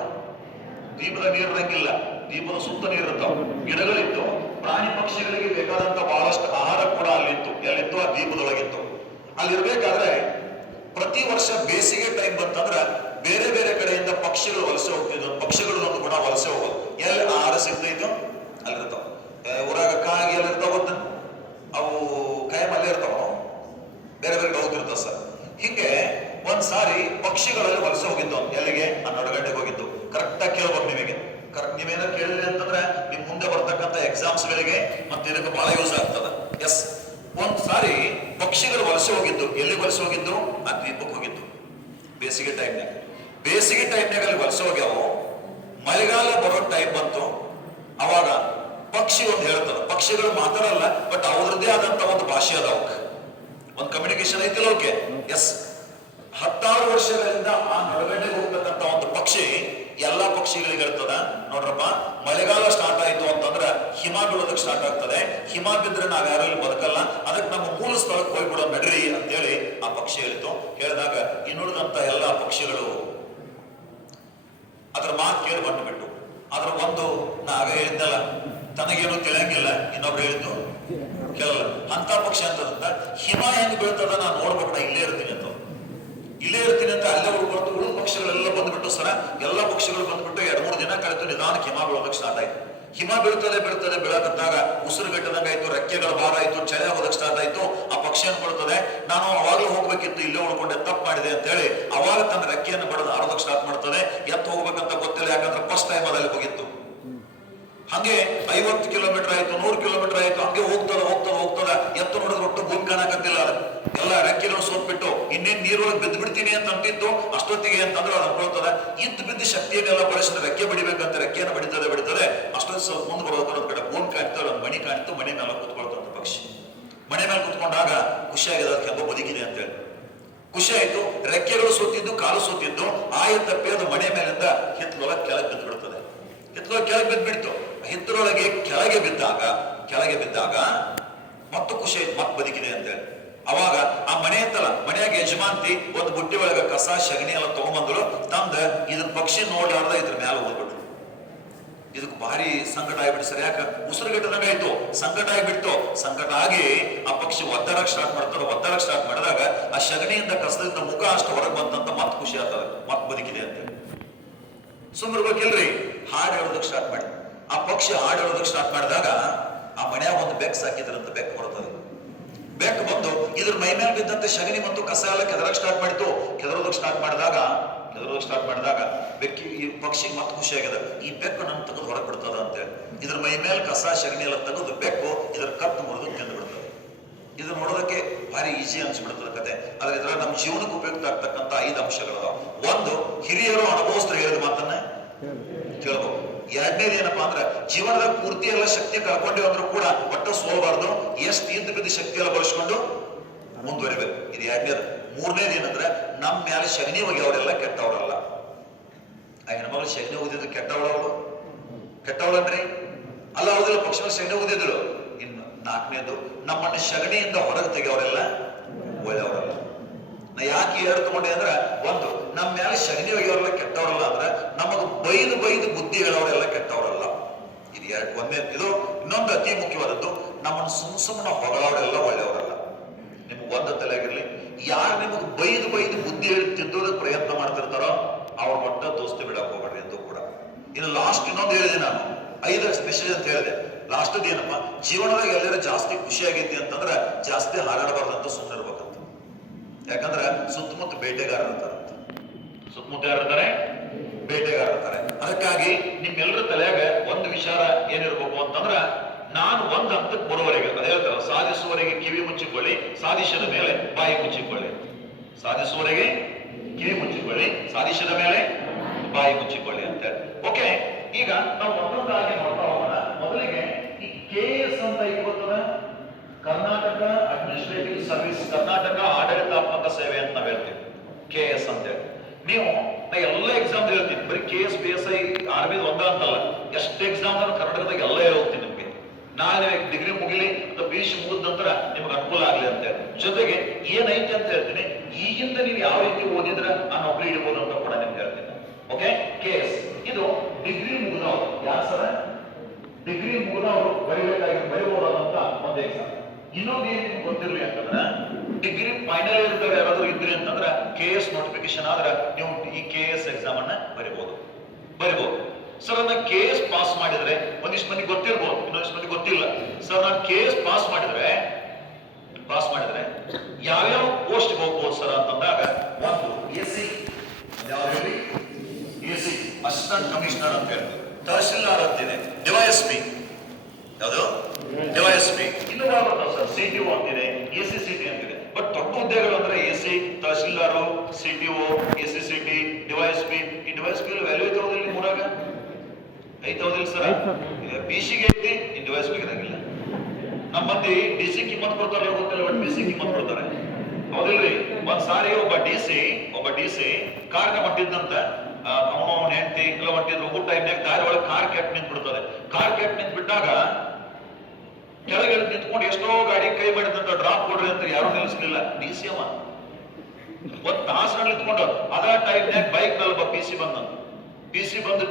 ದ್ವೀಪದ ನೀರು ಇರಂಗಿಲ್ಲ, ದ್ವೀಪದ ಸುತ್ತ ನೀರು ಇರ್ತಾವ, ಗಿಡಗಳಿತ್ತು. ಪ್ರಾಣಿ ಪಕ್ಷಿಗಳಿಗೆ ಬೇಕಾದಂತ ಬಹಳಷ್ಟು ಆಹಾರ ಕೂಡ ಅಲ್ಲಿತ್ತು. ಎಲ್ಲಿತ್ತು? ಆ ದ್ವೀಪದೊಳಗಿತ್ತು. ಅಲ್ಲಿರ್ಬೇಕಾದ್ರೆ ಪ್ರತಿ ವರ್ಷ ಬೇಸಿಗೆ ಟೈಮ್ ಬಂತಂದ್ರೆ ಬೇರೆ ಬೇರೆ ಕಡೆಯಿಂದ ಪಕ್ಷಿಗಳು ವಲಸೆ ಹೋಗ್ತಿದ್ವು. ಪಕ್ಷಿಗಳನ್ನೊಂದು ಕೂಡ ವಲಸೆ ಹೋಗೋದು. ಎಲ್ಲಿ ಆಹಾರ ಸಿಗ್ತೈತೋ ಅಲ್ಲಿರ್ತಾವ. ಊರಾಗ ಕಾಗಿ ಎಲ್ಲಿರ್ತಾವ ಗೊತ್ತ? ಅವು ಕಾಯಂ ಅಲ್ಲೇ ಇರ್ತಾವ, ಬೇರೆ ಬೇರೆ ಹೋಗ್ತಿರ್ತಾವ ಸರ್. ಹಿಂಗೆ ಒಂದ್ಸಾರಿ ಪಕ್ಷಿಗಳಲ್ಲಿ ವಲಸೆ ಹೋಗಿದ್ದು. ಎಲ್ಲಿಗೆ? ಆ ನಡುಗಡ್ಡೆಗೆ ಹೋಗಿದ್ದು. ಕರೆಕ್ಟಾಗಿ ಕೇಳ್ಬೇಕು ನಿಮಗೆ. ನೀವೇನೋ ಕೇಳಿದ್ರಿ ಅಂತಂದ್ರೆ ನಿಮ್ ಮುಂದೆ ಬರ್ತಕ್ಕಂಥ ಎಕ್ಸಾಮ್ಸ್ ಗಳಿಗೆ ಮತ್ತೆ ಇದಕ್ಕೆ ಬಹಳ ಯೂಸ್ ಆಗ್ತದೆ. ಎಸ್, ಒಂದ್ಸಾರಿ ಪಕ್ಷಿಗಳು ವಲಸೆ ಹೋಗಿದ್ದು. ಎಲ್ಲಿ ವಲಸೆ ಹೋಗಿದ್ದು? ಆ ದ್ವೀಪಕ್ಕೆ ಹೋಗಿದ್ದು. ಬೇಸಿಗೆ ಟೈಮ್ನಾಗ ಅಲ್ಲಿ ವಲಸೆ ಹೋಗ್ಯಾವು. ಮಳೆಗಾಲ ಬರೋ ಟೈಮ್ ಬಂತು. ಅವಾಗ ಪಕ್ಷಿ ಒಂದು ಹೇಳ್ತದ. ಪಕ್ಷಿಗಳು ಮಾತಾಡಲ್ಲ, ಬಟ್ ಅವ್ರದ್ದೇ ಆದಂತ ಒಂದು ಭಾಷೆ ಅದ, ಅವಕ್ಕೆ ಒಂದು ಕಮ್ಯುನಿಕೇಶನ್ ಐತಿಲ್ಲ ಅವಕ್ಕೆ. ಎಸ್, 16 ವರ್ಷಗಳಿಂದ ಆ ನಡುಗಡ್ಡೆಗೆ ಹೋಗ್ತಕ್ಕಂಥ ಒಂದು ಪಕ್ಷಿ ಎಲ್ಲಾ ಪಕ್ಷಿಗಳಿಗೆ ಹೇಳ್ತದ, ನೋಡ್ರಪ್ಪ, ಮಳೆಗಾಲ ಸ್ಟಾರ್ಟ್ ಆಯ್ತು ಅಂತಂದ್ರ ಹಿಮ ಬೀಳೋದಕ್ಕೆ ಸ್ಟಾರ್ಟ್ ಆಗ್ತದೆ. ಹಿಮ ಬಿದ್ರೆ ನಾವ್ ಯಾರಲ್ಲಿ ಬದುಕಲ್ಲ, ಅದಕ್ಕೆ ನಮ್ಮ ಮೂಲ ಸ್ಥಳಕ್ಕೆ ಹೋಗ್ಬಿಡೋ ನಡ್ರಿ ಅಂತೇಳಿ ಆ ಪಕ್ಷಿ ಹೇಳಿತು. ಹೇಳಿದಾಗ ಇನ್ನುಳಿದಂತ ಎಲ್ಲಾ ಪಕ್ಷಿಗಳು ಅದ್ರ ಮಾತು ಕೇಳಿ ಬಂದ್ಬಿಟ್ಟು. ಅದ್ರ ಒಂದು ನಾಗ ಹೇಳಿದ್ದಲ್ಲ, ತನಗೇನು ತಿಳಿಯಂಗಿಲ್ಲ, ಇನ್ನೊಬ್ರು ಹೇಳಿದ್ದು ಕೇಳಲ್ಲ. ಅಂತ ಪಕ್ಷಿ ಅಂತದಂತ ಹಿಮ ಹೆಂಗ್ ಬೀಳ್ತದ ನಾನು ನೋಡ್ಬೇಕು, ನಾ ಇಲ್ಲೇ ಇರ್ತೀನಿ ಅಂತ, ಇಲ್ಲೇ ಇರ್ತೀನಿ ಅಂತ ಅಲ್ಲೇ ಉಳ್ಕೊಳ್ತು. ಉಳಿದ ಪಕ್ಷಿಗಳೆಲ್ಲ ಬಂದ್ಬಿಟ್ಟು ಸರ ಎಲ್ಲ ಪಕ್ಷಿಗಳು ಬಂದ್ಬಿಟ್ಟು 2-3 ದಿನ ಕಳೆದು ನಿಧಾನಕ್ಕೆ ಹಿಮ ಬೀಳೋದಕ್ಕೆ ಸ್ಟಾರ್ಟ್ ಆಯ್ತು. ಹಿಮ ಬೀಳ್ತದೆ ಬೀಳಕತ್ತಾಗ ಉಸಿರುಗಟ್ಟದಂಗ ಆಯ್ತು, ರೆಕ್ಕೆಗಳ ಭಾರ ಆಯ್ತು, ಚಳಿ ಆಗೋದಕ್ಕೆ ಸ್ಟಾರ್ಟ್ ಆಯ್ತು. ಆ ಪಕ್ಷಿ ಅನ್ಕೊಳ್ತದೆ ನಾನು ಅವಾಗಲೂ ಹೋಗ್ಬೇಕಿತ್ತು, ಇಲ್ಲೇ ಉಳ್ಕೊಂಡೆ, ತಪ್ಪು ಮಾಡಿದೆ ಅಂತ ಹೇಳಿ ಅವಾಗ ತನ್ನ ರೆಕ್ಕೆಯನ್ನು ಬಡದು ಆರೋದಕ್ಕೆ ಸ್ಟಾರ್ಟ್ ಮಾಡ್ತದೆ. ಎತ್ತು ಹೋಗ್ಬೇಕಂತ ಗೊತ್ತಿಲ್ಲ, ಯಾಕಂದ್ರೆ ಫಸ್ಟ್ ಟೈಮ್ ಅದಲ್ಲಿ ಹೋಗಿತ್ತು. ಹಂಗೆ 50 ಕಿಲೋಮೀಟರ್ ಆಯ್ತು, 100 ಕಿಲೋಮೀಟರ್ ಆಯ್ತು, ಹಂಗೆ ಹೋಗ್ತದ ಎತ್ತು ನೋಡಿದ್ರೆ ಒಟ್ಟು ಭೂಮಿ ಕಾಣಕತ್ತಿಲ್ಲ. ಎಲ್ಲ ರೆಕ್ಕೆಗಳು ಸೋತ್ಬಿಟ್ಟು ಇನ್ನೇನ್ ನೀರೊಳಗೆ ಬಿದ್ದು ಬಿಡ್ತೀನಿ ಅಂತ ಅಂತಿತ್ತು. ಅಷ್ಟೊತ್ತಿಗೆ ಅಂತಂದ್ರೆ ಅದು ಅನ್ಕೊಳ್ತದೆ ಇದ್ದು ಬಿದ್ದು ಶಕ್ತಿಯನ್ನೆಲ್ಲ ಬಳಸಿದ್ರೆ ರೆಕ್ಕೆ ಬಡಿಬೇಕಂತ ರೆಕ್ಕೆಯನ್ನು ಬಡಿತದೆ. ಅಷ್ಟೊಂದು ಸ್ವಲ್ಪ ಮುಂದೆ ಬರೋದ್ರ ಕಡೆ ಭೂಮಿ ಕಾಣ್ತು, ಒಂದು ಮಣಿ ಕಾಣಿತು, ಮನೆ ಮೇಲೆ ಕುತ್ಕೊಳ್ತಂತ ಪಕ್ಷಿ. ಮನೆ ಮೇಲೆ ಕುತ್ಕೊಂಡಾಗ ಖುಷಿಯಾಗಿದೆ, ಅದಕ್ಕೆ ಹೆಂಗೋ ಬದುಕಿದೆ ಅಂತೇಳಿ ಖುಷಿ ಆಯ್ತು. ರೆಕ್ಕೆಗಳು ಸೋತಿದ್ದು, ಕಾಲು ಸೋತಿದ್ದು, ತಪ್ಪಿ ಅದು ಮನೆ ಮೇಲಿಂದ ಹಿತ್ತಲೊಳಗೆ ಕೆಳಗೆ ಬಿದ್ದು ಬಿಡ್ತದೆ. ಹಿತ್ತಲೊಳಗೆ ಕೆಳಗೆ ಬಿದ್ದುಬಿಡ್ತು. ಹಿತ್ತಲೊಳಗೆ ಕೆಳಗೆ ಬಿದ್ದಾಗ ಮತ್ತು ಖುಷಿ ಆಯ್ತು, ಮತ್ತೆ ಬದುಕಿದೆ ಅಂತೇಳಿ. ಅವಾಗ ಆ ಮನೆ ಅಂತಲ್ಲ, ಮನೆಯಾಗ ಯಜಮಾಂತಿ ಒಂದು ಬುಟ್ಟಿ ಒಳಗ ಕಸ ಸಗಣಿ ಎಲ್ಲ ತಗೊಂಬಂದ್ರು, ತಂದ ಇದನ್ನ ಪಕ್ಷಿ ನೋಡ್ಲಾರ್ದ ಇದ್ರ ಮ್ಯಾಲ ಹೋಗ್ಬಿಟ್ರು. ಇದಕ್ಕೆ ಭಾರಿ ಸಂಕಟ ಆಗ್ಬಿಟ್ಟು, ಸರಿ ಯಾಕ ಉಸಿರುಗಟ್ಟದಂಗ ಆಯ್ತು, ಸಂಕಟ ಆಗ್ಬಿಡ್ತು. ಸಂಕಟ ಆಗಿ ಆ ಪಕ್ಷಿ ಒದ್ದಾಡಕ್ ಸ್ಟಾರ್ಟ್ ಮಾಡಿದಾಗ ಆ ಸಗಣಿಯಿಂದ ಕಸದಿಂದ ಮುಖ ಅಷ್ಟು ಹೊರಗೆ ಬಂತಂತ ಮತ್ ಖುಷಿ ಆಗ್ತದೆ, ಮತ್ ಬದುಕಿದೆ ಅಂತ ಸುಮ್ಮಿರ್ಬೇಕಿಲ್ರಿ. ಹಾಡು ಹೇಳೋದಕ್ಕೆ ಸ್ಟಾರ್ಟ್ ಮಾಡಿ ಆ ಪಕ್ಷಿ ಹಾಡು ಹೇಳೋದಕ್ಕೆ ಸ್ಟಾರ್ಟ್ ಮಾಡಿದಾಗ ಆ ಮನ್ಯಾಗ ಒಂದು ಬೆಕ್ಕು ಸಾಕಿದ್ರಂತ ಬೆಕ್ಕು ಬರ್ತದೆ. ಬೆಕ್ಕು ಬಂದು ಇದ್ರ ಮೈ ಮೇಲೆ ಬಿದ್ದಂತೆ ಸಗಣಿ ಮತ್ತು ಕಸ ಎಲ್ಲ ಕೆದರಕ್ ಸ್ಟಾರ್ಟ್ ಮಾಡಿತು. ಕೆದರೋದಕ್ಕೆ ಸ್ಟಾರ್ಟ್ ಮಾಡಿದಾಗ ಬೆಕ್ಕಿ ಈ ಪಕ್ಷಿಗೆ ಮತ್ತೆ ಖುಷಿ ಆಗ್ಯದ, ಈ ಬೆಕ್ಕು ನನ್ ತೆಗೆದು ಹೊರಗೆ ಬಿಡ್ತದ ಅಂತೇಳಿ ಇದ್ರ ಮೈ ಮೇಲೆ ಕಸ ಸಗಣಿ ಎಲ್ಲ ತೆಗೆದು ಬೆಕ್ಕು ಇದ್ರ ಕತ್ತು ಮುರಿದು ತಿಂದು ಬಿಡ್ತದೆ. ಇದು ನೋಡೋದಕ್ಕೆ ಭಾರಿ ಈಸಿ ಅನ್ಸ್ಬಿಡ್ತದೆ ಕತೆ. ಆದ್ರೆ ಇದ್ರ ನಮ್ಮ ಜೀವನಕ್ಕೆ ಉಪಯುಕ್ತ ಆಗ್ತಕ್ಕಂಥ 5 ಅಂಶಗಳದಾವ. ಒಂದು, ಹಿರಿಯರು ಅನುಭವಸ್ಥರು ಹೇಳಿದ ಮಾತನ್ನ ಕೇಳ್ಬೇಕು. ಎರಡನೇದು ಏನಪ್ಪಾ ಅಂದ್ರೆ ಜೀವನದಾಗ ಪೂರ್ತಿ ಎಲ್ಲ ಶಕ್ತಿ ಕಳ್ಕೊಂಡೇವ್ ಅಂದ್ರೂ ಕೂಡ ಒಟ್ಟು ಸೋಲಬಾರ್ದು, ಎಷ್ಟು ಇದ್ದು ಬಿದ್ದು ಶಕ್ತಿ ಎಲ್ಲ ಬಳಸ್ಕೊಂಡು ಮುಂದುವರಿಬೇಕು. ಇದು ಎರಡನೇದು. ಮೂರನೇದು ಏನಂದ್ರೆ ನಮ್ಮ ಮ್ಯಾಲೆ ಶಗಣಿ ಒಗೆಯವರೆಲ್ಲ ಕೆಟ್ಟವರಲ್ಲ. ಆ ಹೆಣ್ಮಗಳು ಶಗಣಿ ಒಗೆದಿದ್ರು ಕೆಟ್ಟವಳನ್ರಿ ಅಲ್ಲ, ಹೌದಿಲ್ಲ, ಪಕ್ಷಿಗಳು ಶಗಣಿ ಒಗೆದಿದ್ರು. ಇನ್ನು 4ನೇದು, ನಮ್ಮನ್ನ ಶಗಣಿಯಿಂದ ಹೊರಗೆ ತೆಗೆಯವರೆಲ್ಲ ಒಳ್ಳೆಯವರಲ್ಲ. ನಾ ಯಾಕೆ ಎರಡು ತಗೊಂಡೆ ಅಂದ್ರೆ, ಒಂದು, ನಮ್ಮ ಮ್ಯಾಲೆ ಶಗಣಿ ಒಗೆಯವರೆಲ್ಲ ಕೆಟ್ಟವರಲ್ಲ ಅಂದ್ರೆ ನಮಗ ಬೈದು ಬುದ್ಧಿ ಹೇಳೋರೆಲ್ಲ ಕೆಟ್ಟವರಲ್ಲ. ಇದು ಒಂದೇ. ಇದು ಇನ್ನೊಂದು ಅತಿ ಮುಖ್ಯವಾದದ್ದು, ನಮ್ಮನ್ನು ಸುಮ್ಮನೆ ಹೊಗಳವರೆಲ್ಲ ಒಳ್ಳೆಯವರಲ್ಲ. ನಿಮ್ಗೆ ಒಂದು ತಲೆಯಾಗಿರ್ಲಿ, ಯಾರು ನಿಮಗೆ ಬೈದು ಬುದ್ಧಿ ಹೇಳಿ ತಿದ್ದೋದಕ್ಕೆ ಪ್ರಯತ್ನ ಮಾಡ್ತಿರ್ತಾರೋ ಅವ್ರ ಒಟ್ಟ ದೋಸ್ತಿ ಬಿಡಕ್ ಹೋಗ್ಬೇಡ್ರಿ ಎಂದು ಕೂಡ. ಇನ್ನು ಲಾಸ್ಟ್ ಇನ್ನೊಂದು ಹೇಳಿದೆ ನಾನು, 5 ಮೆಸೇಜ್ ಅಂತ ಹೇಳಿದೆ. ಲಾಸ್ಟದ್ ಏನಪ್ಪ, ಜೀವನದಾಗ ಎಲ್ಲರ ಜಾಸ್ತಿ ಖುಷಿ ಆಗೈತಿ ಅಂತಂದ್ರೆ ಜಾಸ್ತಿ ಹಾರಾಡಬಾರ್ದಂತ ಸುಮ್ಮನೆ ಇರ್ಬೇಕಂತ. ಯಾಕಂದ್ರೆ ಸುತ್ತಮುತ್ತ ಬೇಟೆಗಾರ ಇರ್ತಾರೆ, ಅದಕ್ಕಾಗಿ ನಿಮ್ಮೆಲ್ಲರ ತಲೆಯಾಗ ಒಂದು ವಿಚಾರ ಏನಿರ್ಬೇಕು ಅಂತಂದ್ರ, ನಾನು ಒಂದು ಹಂತಕ್ಕೆ ಬರುವವರೆಗೆ ಅದ ಹೇಳ್ತಾರ, ಸಾಧಿಸುವವರೆಗೆ ಕಿವಿ ಮುಚ್ಚಿಕೊಳ್ಳಿ, ಸಾಧಿಸಿದ ಮೇಲೆ ಬಾಯಿ ಮುಚ್ಚಿಕೊಳ್ಳಿ. ಸಾಧಿಸುವವರೆಗೆ ಕಿವಿ ಮುಚ್ಚಿಕೊಳ್ಳಿ, ಸಾಧಿಸಿದ ಮೇಲೆ ಬಾಯಿ ಮುಚ್ಚಿಕೊಳ್ಳಿ ಅಂತ. ಓಕೆ, ಈಗ ನಾವು ಒಂದೊಂದಾಗಿ ನೋಡ್ತಾ ಹೋಗೋಣ. ಮೊದಲಿಗೆ ಈ KS ಅಂತ ಇರ್ತದ, ಕರ್ನಾಟಕ ಅಡ್ಮಿನಿಸ್ಟ್ರೇಟಿವ್ ಸರ್ವಿಸ್, ಕರ್ನಾಟಕ ಆಡಳಿತಾತ್ಮಕ ಸೇವೆ ಅಂತ ನಾವ್ ಹೇಳ್ತೀವಿ, KS ಅಂತ ಹೇಳಿ. ನೀವು ನಾ ಎಲ್ಲ ಎಕ್ಸಾಮ್ ಹೇಳ್ತೀನಿ, ಬರೀ KS PSI ಆರ್ಮಿದ್ ಒಂದ ಅಂತಲ್ಲ, ಎಷ್ಟು ಎಕ್ಸಾಮ್ ಕರ್ನಾಟಕದಾಗ ಎಲ್ಲ ಹೇಳ್ತೀನಿ ನಿಮ್ಗೆ. ನಾಳೆ ಡಿಗ್ರಿ ಮುಗಿಲಿ ಅಥವಾ PUC ಮುಗಿದ ನಂತರ ನಿಮ್ಗೆ ಅನುಕೂಲ ಆಗ್ಲಿ ಅಂತ ಹೇಳಿ. ಜೊತೆಗೆ ಏನೈತೆ ಅಂತ ಹೇಳ್ತೀನಿ, ಈಗಿಂದ ನೀವು ಯಾವ ರೀತಿ ಓದಿದ್ರ ಆ ನೌಕರಿ ಇಡ್ಬೋದು ಅಂತ ಕೂಡ ನಿಮ್ಗೆ ಹೇಳ್ತೀನಿ. ಓಕೆ, KS ಇದು ಡಿಗ್ರಿ ಮುಗಿದವರು, ಯಾರು ಸರ ಡಿಗ್ರಿ ಮುಗಿದವರು ಬರೀಬಹುದಾದಂತ ಒಂದು ಎಕ್ಸಾಮ್. ಇನ್ನೊಂದು ಏನ್ ನಿಮ್ಗೆ ಗೊತ್ತಿರ್ಲಿ ಅಂತಂದ್ರೆ, ಡಿಗ್ರಿ ಫೈನಲ್ ಇಯರ್ ಯಾರಾದ್ರೂ ಇದ್ರಿ ಅಂತಂದ್ರೆ KS ನೋಟಿಫಿಕೇಶನ್ ಆದ್ರೆ ನೀವು ಈ KS ಎಕ್ಸಾಮ್ ಅನ್ನ ಬರಿಬಹುದು. ಸರ್ ನಾನು KS ಪಾಸ್ ಮಾಡಿದ್ರೆ ಒಂದಿಷ್ಟು ಮಂದಿ ಗೊತ್ತಿರ್ಬೋದು, ಇನ್ನೊಂದಿಷ್ಟು ಮಂದಿ ಗೊತ್ತಿಲ್ಲ. ಸರ್ ನಾನು KS ಪಾಸ್ ಮಾಡಿದ್ರೆ ಯಾವ್ಯಾವ ಪೋಸ್ಟ್ ಹೋಗ್ಬೋದು ಸರ್ ಅಂತಂದಾಗ, ಒಂದು AC, ಅಸಿಸ್ಟೆಂಟ್ ಕಮಿಷನರ್ ಅಂತ ಹೇಳ್ತೀವಿ, ತಹಶೀಲ್ದಾರ್ ಅಂತಿದೆ, DYSP, ಯಾವುದು DYSP, ಇನ್ನು ಬರ್ತಾವ ಸರ್ CTO ಅಂತಿದೆ, ACCT ಅಂತಿದೆ. ಬಟ್ ದೊಡ್ಡ ಹುದ್ದೆಗಳು ಅಂದ್ರೆ AC, tahsildar, CTO, ACCT, DYSP. ಈ DYSP ವ್ಯಾಲ್ಯೂ ಐತವದಿಲ್ಲ ನಿಮ್ಮೂರಾಗ? ಐತವದಿಲ್ಲ ಸರ್? PC ಗೆ ಐತಿ, ಈ DYSP ಇರಂಗಿಲ್ಲ. ನಮ್ಮ ಮಂದಿ DC ಕಿಮ್ಮತ್ ಕೊಡ್ತಾರಲ್ಲ ಗೊತ್ತಿಲ್ಲ, ಬಟ್ PC ಕಿಮ್ಮತ್ ಕೊಡ್ತಾರೆ, ಹೌದಿಲ್ರಿ? ಒಂದ್ ಸಾರಿ ಒಬ್ಬ DC ಕಾರ್ನ ಹೊಂಟಿದ್ದಂತ, ಅವನ ಹೆಂಡತಿ ಎಲ್ಲ ಹೊಂಟಿದ್ರು. ಊಟ ಟೈಮ್ನಾಗ ದಾರಿ ಒಳಗೆ ಕಾರ್ ಕೆಟ್ಟ ನಿಂತ್ ಬಿಡ್ತದೆ. ಕಾರ್ ಕೆಟ್ಟ ನಿಂತ್ ಬಿಟ್ಟಾಗ ಕೆಳಗೆ ನಿಂತ್ಕೊಂಡು ಎಷ್ಟೋ ಗಾಡಿ ಕೈ ಮಾಡಿದಂತ ಡ್ರಾಪ್ ಕೊಡ್ರಿ ಅಂತ ಯಾರು ನಿಲ್ಲಿಸ್ಲಿಲ್ಲ. DC ಅವ ಒಂದ್ ತಾಸಲ್ಲಿ ನಿಂತ್ಕೊಂಡು ಅದ ಟೈಮ್ನಾಗ ಬೈಕ್ ನಲ್ಲಿ PC ಬಂದ.